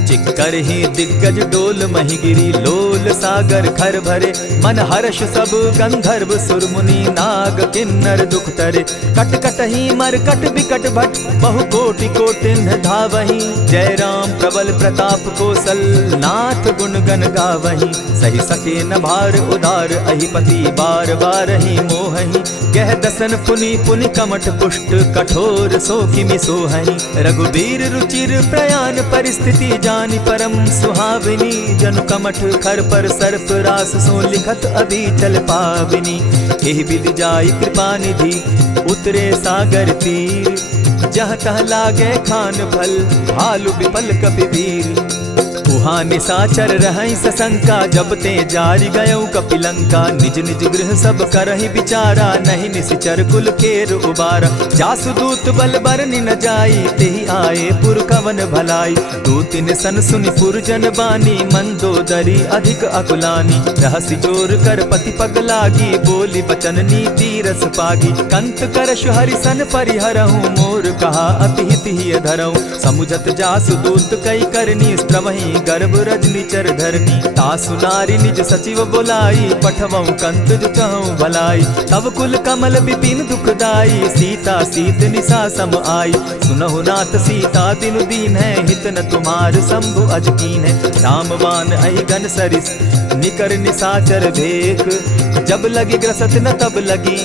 चिक्करहि दिग्गज डोल महि गिरी, लोल सागर खर भरे। मन हर्ष सब गंधर्व सुर मुनि, नाग किन्नर दुख तरे। कट कटहि मरकट बिकट भट, बहु कोटि कोटिन धावहि। जय राम प्रबल प्रताप कौशल, नाथ गुण गण गावहि। सही सके न भार उदार, अहिपति बार बार ही मोहहि। गह दसन पुनि पुनि कमठ पुष्ट, कठोर सो किमि सोहहि। रघुबीर रुचिर प्रयाण परिस्थिति, जानि परम सुहाविनी। जनु कमठ खर पर सर्प रास, सो लिखत अभी चल पाविनी। एहि विधि जाई कृपा निधि, उतरे सागर तीर। जह तह लागे खान फल, भालु विपल कपि वीर। उह वहाँ निशाचर रहई सशंका, जब ते जारी गयऊ कपिलंका। निज निज गृह सब करहि विचारा, नहीं निशिचर कुल केर उबारा। जासुदूत बल बरनि न जाई, तेहि आए पुर कवन भलाई। दूतिन सन सुनि पुरजन बानी, मंदोदरी अधिक अकुलानी। रहसि जोर कर पति पग लागी, बोली बचन नीति रस पागी। कंत करश हरिसन परिहरहूँ, मोर कहा अति हित ही धरऊँ। समुझत जासुदूत कई करनी, स्त्रवहि गर्भ रजनी चर धरनी। तासु नारी निज सचिव बोलाई, पठवऊँ कंत जो चहूँ भलाई। तब कुल कमल विपिन दुखदाई, सीता सीत निशा सम आई। सुनहु नाथ सीता दिनु दीन है, हित न तुम्हार शंभु अजकीन है। रामवान अहिगन सरिस निकर निशाचर भेक, जब लगी ग्रसत न तब लगी,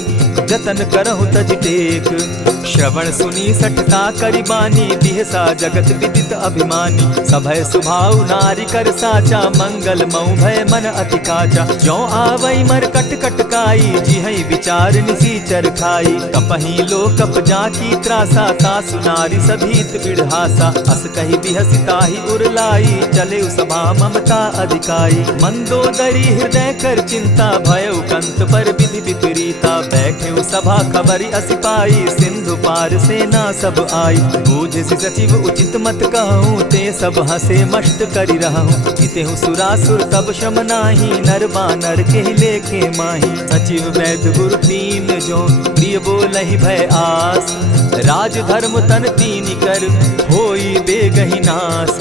जतन करहु तज टेक। श्रवण सुनी सठता करिबानी, बिहसा जगत विदित अभिमानी। सभय सुभाव नारी कर साचा, मंगल मऊ भय मन अति काचा। जो आवई मर कट कटकाई, जिहई विचार निसीचर खाई। कपही लो कप जाकी त्रासा, तासु नारी सभीत बिढ़ासा। अस कही बिहसी ताहि उरलाई, चले सभा ममता अधिकाई। मंदोदरी हृदय कर चिंता, भयउ कंत पर विधि विपरीता। बैठे सभा खबरी असी पाई, सिंधु पार सेना सब आई। बूझसि सचिव उचित मत कहूँ, ते सब हसे मष्ट करि रहूँ। हितेहु सुरासुर तब श्रम नाही, नर बानर के लेखे माही। सचिव वैद्य गुरु तीन जो, प्रिय बोलहि भय आस। राज धर्म तन तीन कर, होई बेगहि नास।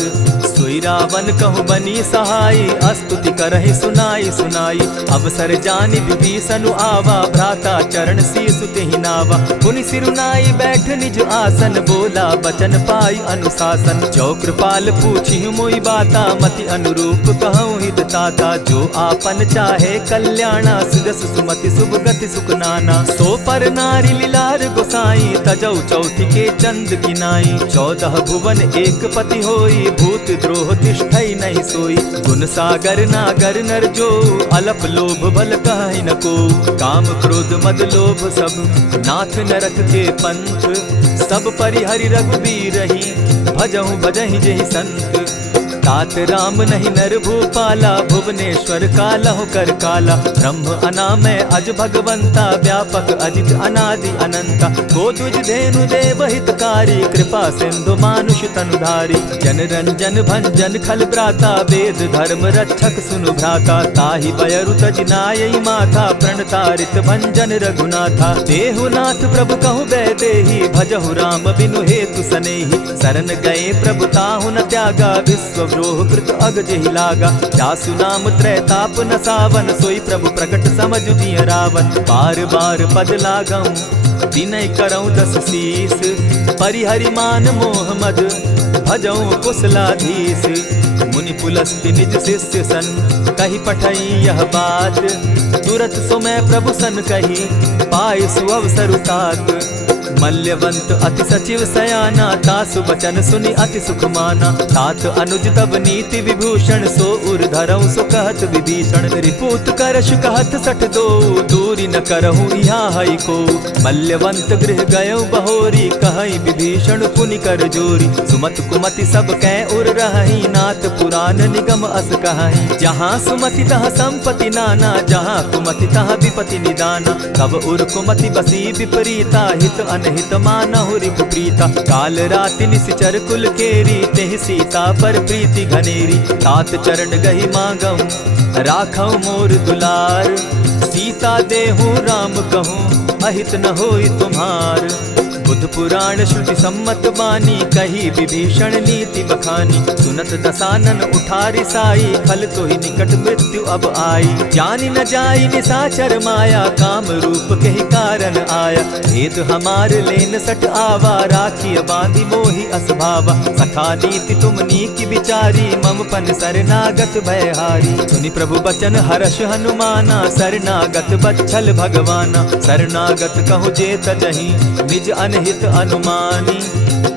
सोई रावण कहु बनी सहाई, अस्तुति करहि सुनाई सुनाई। अवसर जानि विभीषण आवा, भ्राता चरण शीसु तेहि नावा। पुनि सिरुनाई बैठ निज आसन, बोला बचन पाई अनुशासन। जो कृपाल पूछि मोई बाता, मति अनुरूप कहूँ हित ताता। जो आपन चाहे कल्याणा, सुजस सुमति शुभ गति सुख नाना। सो पर नारी लीलार गोसाई, तजौ चौथि के चंद किनाई। 14 भुवन एक पति होई, भूत द्रोह तिष्ठई नहीं सोई। गुण सागर नागर नर जो, अलप लोभ भल कहि न को। काम क्रोध मद लोभ सब, नाथ नरक के पंथ। सब परिहरि रघुबीर रही, भजहु भजहि जेहि संत। तात राम नहीं नर भूपाला, भुवनेश्वर कालहु कर काला। ब्रह्म अनामय अज भगवंता, व्यापक अजित अनादि अनंता। को द्विज धेनु देव हितकारी, कृपा सिंधु मानुष तनुधारी। जन रंजन भंजन खल भ्राता, वेद धर्म रक्षक सुनु भ्राता। ताहि बयरु तज नायई माथा, प्रणतारित भंजन रघुनाथा। देहुनाथ प्रभु कहु बैदेही, भजहु राम बिनु हेतु सनेही। शरण गए प्रभु ताहु न त्यागा, विश्व द्रोह कृत अग जेहि लागा। जासु नाम त्रैताप न सावन, सोई प्रभु प्रकट समझ जिय रावण। बार बार पद लागऊं, विनय करऊं 10 शीस। परिहरि मान मोह मद, भजऊं कुशलाधीश। मुनि पुलस्त्य निज शिष्य सन, कही पठई यह बात। तुरत सो मैं प्रभु सन कही, पाय सुअवसर तात। मल्यवंत अति सचिव सयाना, तासु बचन सुनि अति सुख माना। तात अनुज तब नीति विभूषण, सो उर धरऊं सो कहत विभीषण। रिपुत करश कहत सठ दो, दूरी न करहूँ यहाँ हई को। मल्यवंत गृह गयऊ बहोरी, कहई विभीषण पुनि कर जोरी। सुमत कुमति सब कै उर रहई, नाथ पुराण निगम अस कहई। जहाँ सुमति तहाँ संपत्ति नाना, जहाँ कुमति तहाँ विपति निदाना। तब उर कुमति बसी विपरीता, हित अनहित मानहु रिपु प्रीता। काल राति निशिचर कुल केरी, तेहि सीता पर प्रीति घनेरी। तात चरण गहि मांगऊं, राखऊं मोर दुलार। सीता देहूं राम कहूं, अहित न होई तुम्हार। बुध पुराण श्रुति सम्मत बानी, कही विभीषण नीति बखानी। सुनत दसानन उठारी साई, फल तो ही निकट मृत्यु अब आई। जानी न जाई निशाचर माया, काम रूप के ही कारण आया। भेद हमार लेन सट आवा, राखी बांधी मोहि असभावा। सखा नीति तुम नीति विचारी, मम पन शरणागत भयहारी। सुनि प्रभु बचन हर्ष हनुमाना, शरणागत बच्छल भगवाना। शरणागत कहु जे तजहि, निज अनहित अनुमानी।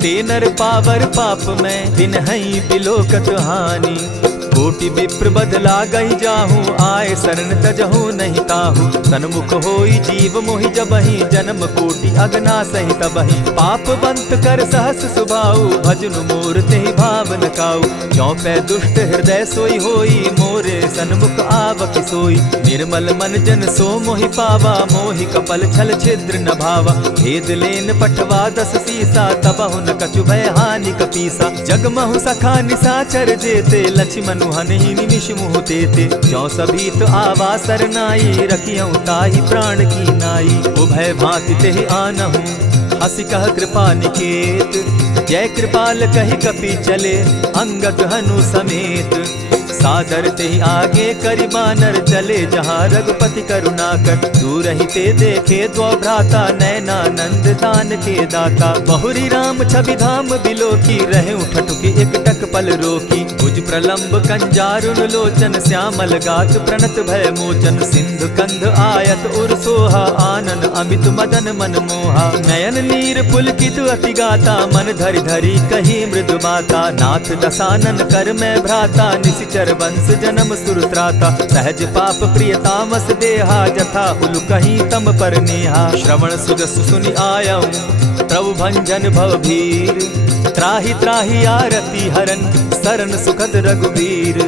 ते नर पावर पाप में, दिन हई बिलोकत हानि। कोटि विप्र बदला गई जाहूँ, आए शरण तजहू नहीं ताहू। सन्मुख होई जीव मोहि जबहि, जन्म कोटि अगना सही तबहि। पाप बंत कर सहस सुभाऊ, भजनु मोर तेहि भावन काऊ। ज्यों पै दुष्ट हृदय सोई होई, मोरे सन्मुख आवक सोई। निर्मल मन जन सो मोहि पावा, मोहि कपल छल छिद्र न भावा। भेद लेन पठवा 10 सीसा, तबहु न कछु भय हानि कपीसा। जगमहु सखा निसाचर जेते, लक्ष्मनु हनहि निमिष मुह तेते। ज्यों सभी तो आवा सरनाई, रखियौ ताहि प्राण की नाई। उभय भांति तेहि आनहु, हसी कह कृपा निकेत। जय कृपाल कहि कपि चले, अंगद हनु समेत। सादर तेहि आगे करि बानर, चले जहाँ रघुपति करुणाकर। दूर ही ते देखे द्वौ भ्राता, नयनानंद दान के दाता। बहुरी राम छवि धाम बिलोकी, रहे उठटुकी एक टक पल रोकी। भुज प्रलंब कंजारुन लोचन, श्यामल गात प्रणत भय मोचन। सिंधु कंध आयत उर सोहा, आनन अमित मदन मन मोहा। नयन नीर पुलकित अति गाता, मन धरि धरि कही मृदु बाता। नाथ दसानन कर मैं भ्राता, निशिचर वंश जन्म सुरत्राता। सहज पाप प्रियतामस देहा, जथा उलु कहीं तम पर नेहा। श्रवण सुजस सुनि आयऊं, प्रभु भंजन भव भीर। त्राहि त्राहि आरती हरन, सरन सुखद रघुवीर।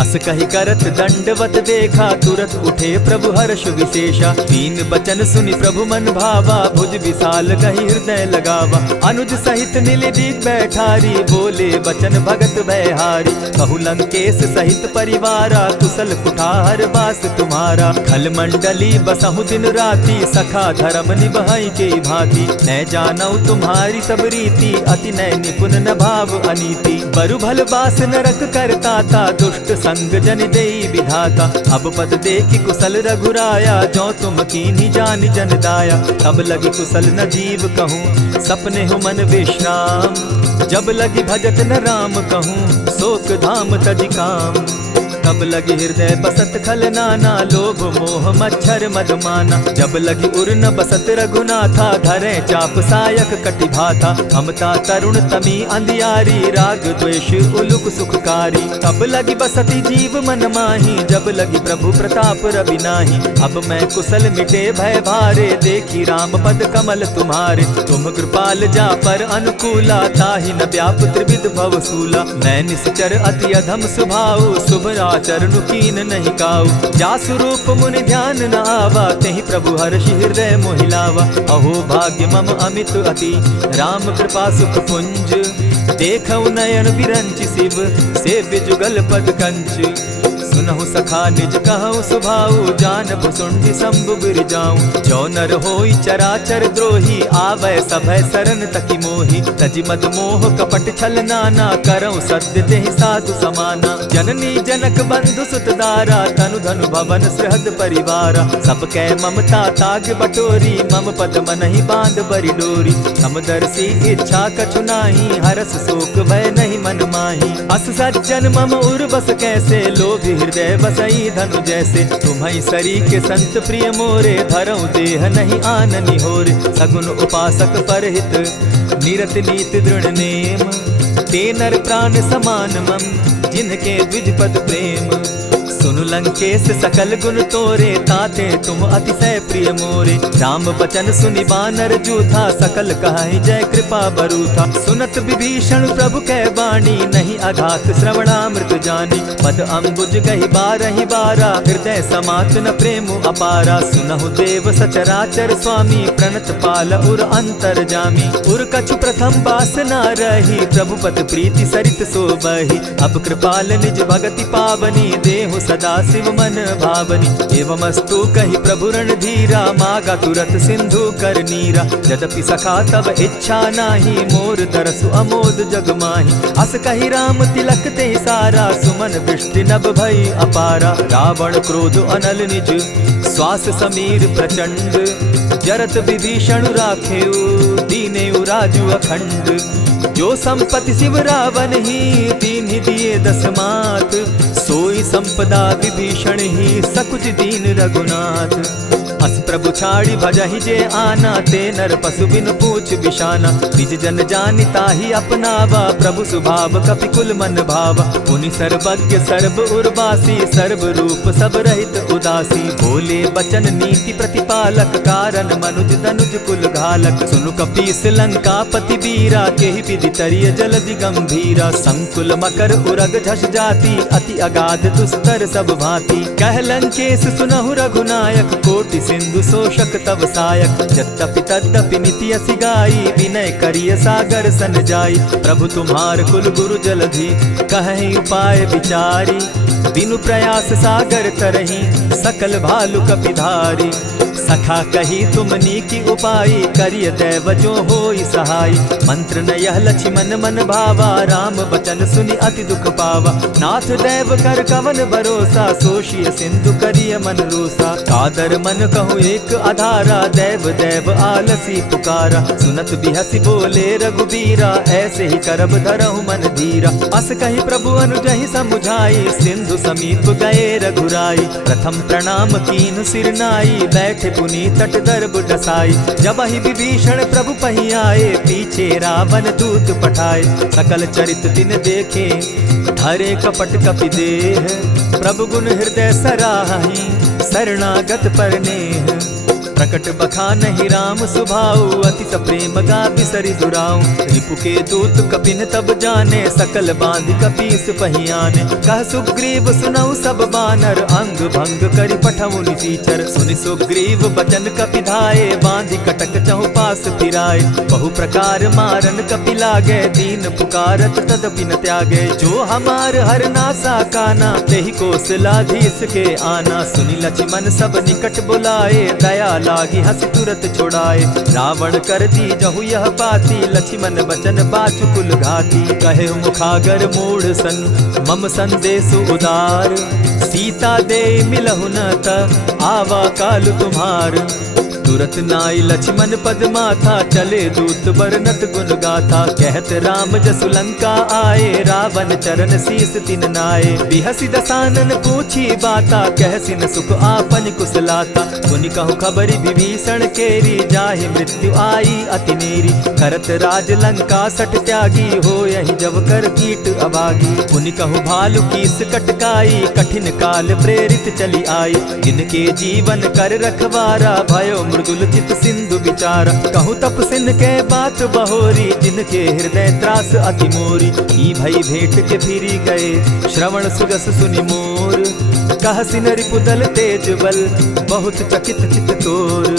अस कहि करत दंडवत देखा, तुरत उठे प्रभु हर्ष विशेषा। तीन बचन सुनि प्रभु मन भावा, भुज विशाल कहि हृदय लगावा। अनुज सहित नील दीप बैठारी, बोले बचन भगत भयहारी। कहु लंकेश सहित परिवारा, कुशल कुठार बास तुम्हारा। खल मंडली बसहु दिन राति, सखा धर्म निभाई के भांति। न जानौ तुम्हारी सब रीति, अति नय निपुण न भाव अनीति। बरु भल बास नरक करताता, दुष्ट संग जन देई विधाता। अब पद देखि कुशल रघुराया, जो तुम कीन्ही जानि जन दाया। तब लगी कुशल न जीव कहूँ, सपने हो मन विश्राम। जब लगी भजत न राम कहूँ, शोक धाम तजि काम। तब लगी हृदय बसत खल नाना, लोभ मोह मच्छर मदमाना। जब लगी उर न बसत रघुनाथा, धरे चाप सायक कटि भाथा। ममता तरुण तमी अंधियारी, राग द्वेष उलुक सुखकारी। तब लगी बसती जीव मन माही, जब लगी प्रभु प्रताप रवि नाही। अब मैं कुशल मिटे भय भारे, देखी राम पद कमल तुम्हारे। तुम कृपाल जा पर अनुकूला, ताहि न व्याप त्रिविध भव सूला। मैं निश्चर अति अधम स्वभाव, शुभ चरणु कीन नहीं काऊ। जासु रूप मुनि ध्यान न आवा, तेहि प्रभु हर्षि हृदय मोहिलावा। अहो भाग्य मम अमित अति, राम कृपा सुख पुंज। देखऊ नयन विरंचि शिव, सेव्य जुगल पद कंच। सुनहु सखा निज कहु सुभाऊ, जानबु सुंडि शंभु गिर जाऊं। जो नर होई चराचर द्रोही, आवै सभय सरन तकि मोहि। तजि मद मोह कपट छल नाना, करऊं सत्य तेहि साधु समाना। जननी जनक बंधु सुत दारा, तनु धनु भवन सृहद परिवारा। सब कै ममता ताग बटोरी, मम पद मनहि बांध बरि डोरी। समदर्शी इच्छा कछु नाही, हरस शोक भय नहीं मन माही। अस सज्जन मम उर बस कैसे, लोभी हृदय बसई धनु जैसे। तुम्हि सरी के संत प्रिय मोरे, धरऊं देह नहीं आननि होरे। सगुन उपासक परहित, निरत नीति दृढ़ नेम। ते नर प्राण समान मम, जिनके द्विज पद प्रेम। सुनु लंकेश सकल गुण तोरे, ताते तुम अतिशय प्रिय मोरे। राम बचन सुनि बानर जूथा, सकल कहाहि जय कृपा बरूथा। सुनत विभीषण प्रभु कै बाणी, नहीं अघात श्रवणामृत जानी। पद अम्बुज गहि बारहि बारा, हृदय समात न प्रेम अपारा। सुनहु देव सचराचर स्वामी, प्रणत पाल उर अंतर जामी। उर कछु प्रथम बास न रही, प्रभु पद प्रीति सरित सोबहि। अब कृपाल निज भगति पावनी, देहु सदा शिव मन भावनी। एवमस्तु कहि प्रभु रणधीरा, मागा तुरत सिंधु कर नीरा। यद्यपि सखा तब इच्छा नाही, मोर तरसु अमोद जग माही। अस कहि राम तिलक तेहि सारा, सुमन दृष्टि नभ भई अपारा। रावण क्रोध अनल निज, श्वास समीर प्रचंड। जरत विभीषण राखेउ, दीनेउ राजु अखंड। जो संपत्ति शिव रावण ही, दीन्हि दिए 10 मात। सोई संपदा विभीषण ही, सकुच दीन रघुनाथ। अस प्रभु छाड़ी भजहि जे आना, ते नर पशु बिन पूछ बिशाना। निज जन जानिता ही अपनावा, प्रभु स्वभाव कपि कुल मन भावा। पुनि सर्वज्ञ सर्व उर्वासी, सर्व रूप सब रहित उदासी। बोले बचन नीति प्रतिपालक, कारण मनुज धनुज कुल घालक। सुनु कपीस लंकापति वीरा, केहि विधि तरिय जलधि गंभीरा। संकुल मकर उरग झष जाति, अति अगाध दुस्तर सब भांति। कह लंकेश सुनहु रघुनायक, कोटि सिंधु शोषक तव सायक। यद्यपि तद्यपि निति असि गाई, विनय करिय सागर सन जाई। प्रभु तुम्हार कुल गुरु जलधि, कहि उपाय विचारी। बिनु प्रयास सागर तरही, सकल भालु कपिधारी। सखा कही तुमनी की उपाई, करिय दैव जो होई सहाय। मंत्र न यह लक्ष्मण मन भावा, राम बचन सुनि अति दुख पावा। नाथ दैव कर कवन भरोसा, सोषिय सिंधु करिय मन रोसा। कादर मन कहूँ एक आधारा, दैव दैव आलसी पुकारा। सुनत बिहसी बोले रघुबीरा, ऐसे ही करब धरहु मन धीरा। अस कही प्रभु अनुजहि समुझाई, सिंधु समीप गए रघुराई। प्रथम प्रणाम कीन सिर नाई, बैठे पुनि तट दर्ब डसाई। जब ही विभीषण प्रभु पही आए, पीछे रावण दूत पठाए। सकल चरित दिन देखे, धरे कपट कपि देह। प्रभु गुण हृदय सराहि, शरणागत पर नेह। प्रकट बखानहि राम सुभाऊ, अति प्रेम गा बिसरि दुराऊ। रिपु के दूत कपिन तब जाने, सकल बांधि कपीस पहियाने। कह सुग्रीव सुनऊ सब बानर, अंग भंग करि पठऊ निसीचर। सुनि सुग्रीव बचन कपि धाये, बांधि कटक चहु पास फिराए। बहु प्रकार मारन कपि लागे, दीन पुकारत तदपि न त्यागे। जो हमार हर नासा काना, तेहि कौशलाधीश के आना। सुनि लक्ष्मण सब निकट बुलाए, दया लागी हंसी तुरत छुड़ाए। रावण कर दी जहु यह पाती, लक्ष्मण बचन बाचु कुल घाती। कहे मुखागर मूढ़ सन, मम संदेश उदार। सीता दे मिलहु न त, आवा काल तुम्हार। तुरत नाई लक्ष्मण पद माथा, चले दूत बरनत गुण गाथा। कहत राम जसु लंका आए, रावण चरण शीस तिन नाए। बिहसी दसानन पूछी बाता, कहसिन सुख आपन कुशलाता। सुनि कहु खबरी विभीषण केरी, जाहि मृत्यु आई अति नेरी। करत राज लंका सठ त्यागी, हो यही जब कर कीट अभागी। पुनि कहु भालु कीस कटकाई, कठिन काल प्रेरित चली आई। जिनके जीवन कर रखवारा, भयो मृदुल चित सिंधु विचारा। कहूँ तपसिन के बात बहोरी, जिनके हृदय त्रास अति मोरी। ई भई भेंट के फिरी गए, श्रवण सुगस सुनि मोर। कहसिन रिपुदल तेज बल, बहुत चकित चित तोर।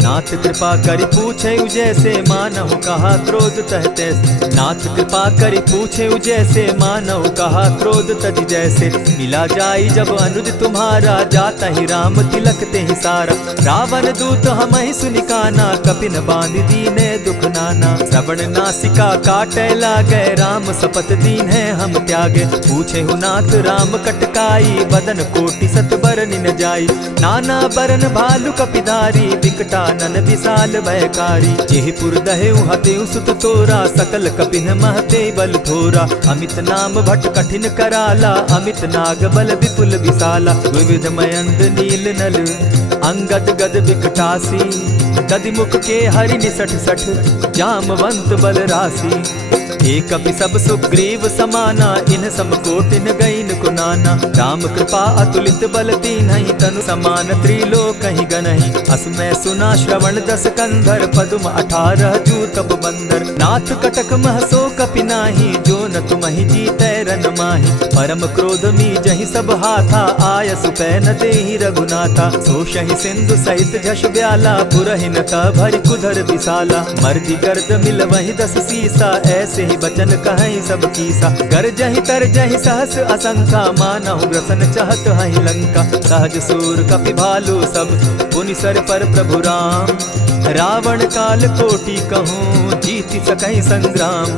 नाथ कृपा करि पूछे जैसे, मानहु कहा क्रोध तह तैसे। नाथ कृपा करि पूछे जैसे, मानहु कहा क्रोध तज जैसे। मिला जाई जब अनुज तुम्हारा, जाता ही राम तिलक ते ही सारा। रावण दूत हम ही सुनि काना, कपिन बांधि दीने दुख नाना। श्रवण नासिका काटे लागे, राम सपत दीन है हम त्यागे। पूछे हु नाथ राम कटकाई, बदन कोटि सत बरन न जाई। नाना बरन भालु कपिधारी, विकटा नन विशाल भयकारी। जेहिपुर दहेउ हतेउ सुत तोरा, सकल कपिन महते बल थोरा। अमित नाम भट कठिन कराला, अमित नाग बल विपुल विशाला। विविध मयंद नील नल, अंगद गद विकटासी। दधि मुख के हरि निसठ सठ, जामवंत बल राशि। एक कपि सब सुग्रीव समाना, इन सम कोटिन गईन कुनाना। राम कृपा अतुलित बल दीन्हि, तनु समान त्रिलोक ही गनहि। असमय सुना श्रवण दस कंधर, पदुम 18 जूतब बंदर। नाथ कटक महसो कपि नाही, जो न तुमहि जीतै रन माहि। परम क्रोध मी जहि सब हाथा, आय सुपै न देहि रघुनाथा। सोषहि सिंधु सहित झष ब्याला, पुरहिन त भरि कुधर विशाला। मर्दि गर्द मिल वहि 10 सीसा, ऐसे ही बचन कहीं सब कीसा। गरजहि तरजहि सहस असंखा, मानहु ग्रसन चहत हहि लंका। सहज सूर कपि भालु सब, पुनि सर पर प्रभु राम। रावण काल कोटि कहूँ, जीति सकहि संग्राम।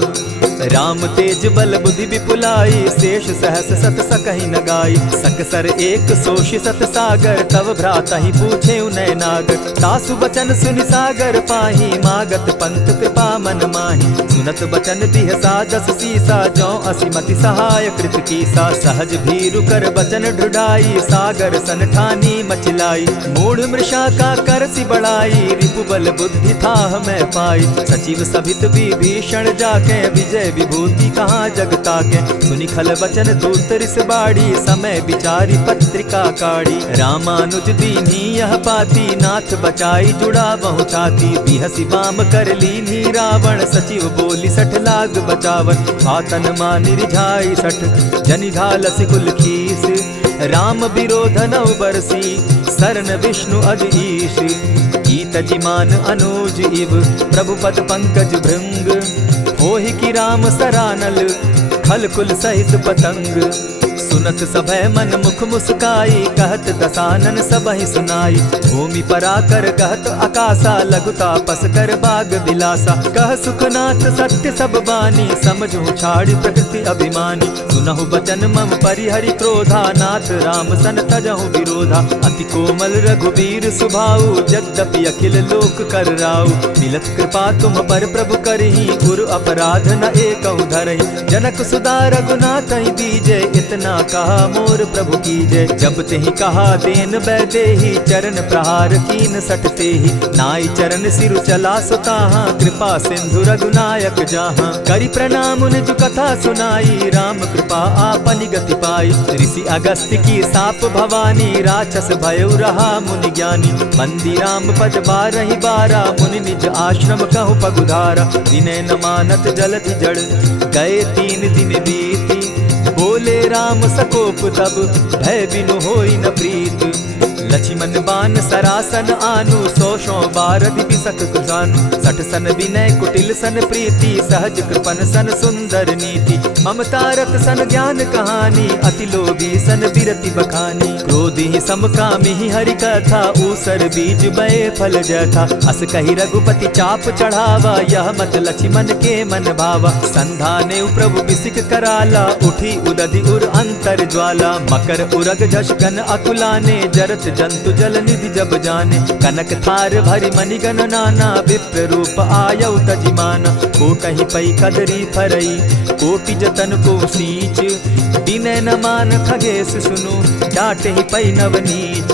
राम तेज बल बुद्धि विपुलाई, शेष सहस सत सकहि न गाई। सकसर एक सोषि सत सागर, तव भ्राता ही पूछे उनय नागर। तासु बचन सुनि सागर पाही, मागत पंत कृपा मन माही। सुनत बचन दिह सादस सीसा, जौ असिमति सहाय कृत कीसा। सहज भीरु कर बचन ढुढ़ाई, सागर सन ठानी मचिलाई। मूढ़ मृषा का करसि बढ़ाई, रिपु बल बुद्धि थाह मैं पाई। सचिव सभित विभीषण जाके, विजय विभूति कहाँ जग ताके। सुनि खल बचन दूत रिस बाड़ी, समय विचारी पत्रिका काढ़ी। रामानुज दीन्ही यह पाती, नाथ बचाई जुड़ा बहु छाती। बिहसी बाम कर लीन्ही रावण, सचिव बोली सठ लाग बचावन। आतन मानि रिझाई सठ, जनि घालसि कुल खीस। राम विरोध नौ बरसी, सरन विष्णु अज ईश। कीत जिमान अनुज इव, प्रभु पद पंकज भृंग। होहि की राम सरानल, खल कुल सहित पतंग। सुनत सभय मन मुख मुस्काई, कहत दसानन सबहि सुनाई। भूमि पराकर कहत आकाशा, लघुता पस कर बाग बिलासा। कह सुखनाथ सत्य सब बानी, समझू छाड़ी प्रकृति अभिमानी। सुनहु बचन मम परिहरि क्रोधा, नाथ राम सन तजहु विरोधा। अति कोमल रघुबीर सुभाऊ, यद्यपि अखिल लोक कर राऊ। मिलत कृपा तुम पर प्रभु करही, गुरु अपराध न एकहु धरहि। जनक सुदा रघुनाथ ही दीजे, इतना कहा मोर प्रभु कीजय। जब तेहि कहा देन बैदेही, चरण प्रहार कीन सटते ही। नाई चरण सिरु चला सुताहा, कृपा सिंधु रघुनायक जाहा। करि प्रणाम निज कथा सुनाई, राम कृपा आपनि गति पाई। ऋषि अगस्त्य की साप भवानी, राक्षस भयउ रहा मुनि ज्ञानी। बंदी राम पद बारहि बारा, मुनि निज आश्रम कहु पगुधारा। विनय न मानत जलधि जड़, गए 3 दिन बीती। बोले राम सकोप तब, भय बिनु होई न प्रीत। लक्ष्मण बान सरासन आनु, 100 बारधि बिसक कुजानु। 60 सन विनय कुटिल सन प्रीति, सहज कृपन सन सुंदर नीति। ममता रत सन ज्ञान कहानी, अति लोभी सन बिरति बखानी। क्रोधि समकामी हरि कथा, ऊसर बीज बये फल जथा। अस कहि रघुपति चाप चढ़ावा, यह मत लक्ष्मण के मन भावा। संधाने प्रभु बिसिक कराला, उठी उदधि उर अंतर ज्वाला। मकर उरग झष गन अकुलाने, जरत जंतु जल निधि जब जाने। कनक थार भरि मणिगण नाना, विप्र रूप आयौ तजिमाना। कोटहि पै कदरी फरई, कोटि जतन को सींच। विनय न मान खगेश सुनु, डांटहि पै नव नीच।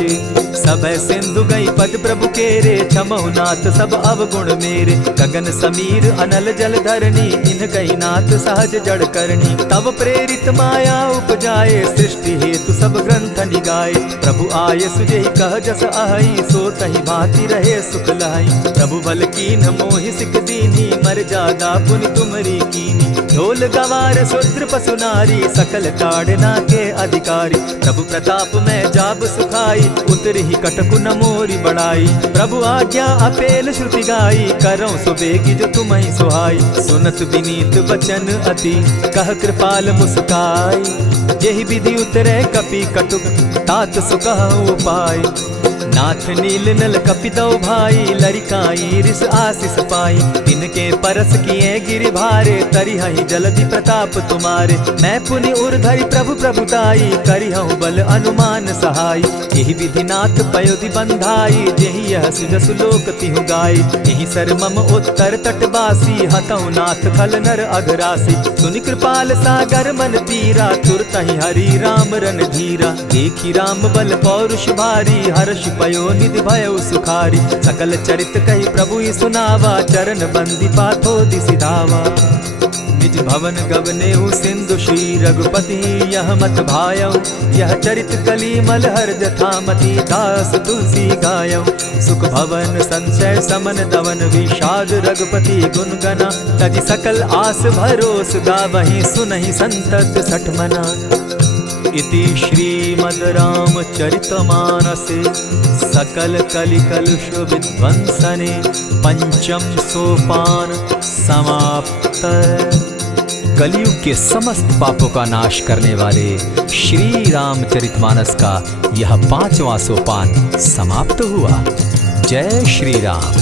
सब सिंधु गई पद प्रभु केरे, क्षमहु नाथ सब अवगुण मेरे। गगन समीर अनल जल धरणी, इन कही नाथ सहज जड़ करणी। तब प्रेरित माया उपजाए, सृष्टि हेतु सब ग्रंथ निगाए। प्रभु आय सुजेहि कह जस अहई, सो तहि भांति रहे सुख लहई। प्रभु बल कीन्ह मोहि सिख दीन्ही, मर जादा पुनि तुमरी कीनी। ढोल गवार शूद्र पशु नारी, सकल ताड़ना के अधिकारी। प्रभु प्रताप में जाब सुखाई, उतरहि कटकु न मोरी बड़ाई। प्रभु आज्ञा अपेल श्रुति गाई, करौ सुबेगी जो तुम्हि सुहाई। सुनत विनीत बचन अति, कह कृपाल मुस्काई। जेहि विधि उतरे कपि कटुक, तात सुकहु उपाय। नाथ नील नल कपितौ भाई, लरिकाई रिस आशीष पाई। तिनके परस किए गिरि भारे, तरिहहि जलधि प्रताप तुम्हारे। मैं पुनि उर्धरि प्रभु प्रभुताई, करिहउ बल अनुमान सहाय। एहि विधि नाथ पयोधि बंधाई, जेहि यह सुजसु लोक तिहु गाई। एहि सर मम उत्तर तटवासी, हतौ नाथ खल नर अघरासी। सुनि कृपाल सागर मन पीरा, तुरतहि हरि राम रन धीरा। देखि राम बल पौरुष भारी, हर्ष पयो निधि भयउ सुखारी। सकल चरित कहि प्रभु ही सुनावा, चरण बंदी पाथो दिसि धावा। निज भवन गवनेहु सिंधु श्री रघुपति, यह मत भायौ। यह चरित कली मल हर जथामति, दास तुलसी गायौ। सुख भवन संशय समन दवन, विषाद रघुपति गुण गना। तजि सकल आस भरोस, गावहि सुनहि संतत सठ मना। इति श्रीमद् रामचरितमानसे, सकल कलिकलुष विध्वंसने। पंचम सोपान समाप्त। कलयुग के समस्त पापों का नाश करने वाले श्री रामचरितमानस का यह 5वां सोपान समाप्त हुआ। जय श्री राम।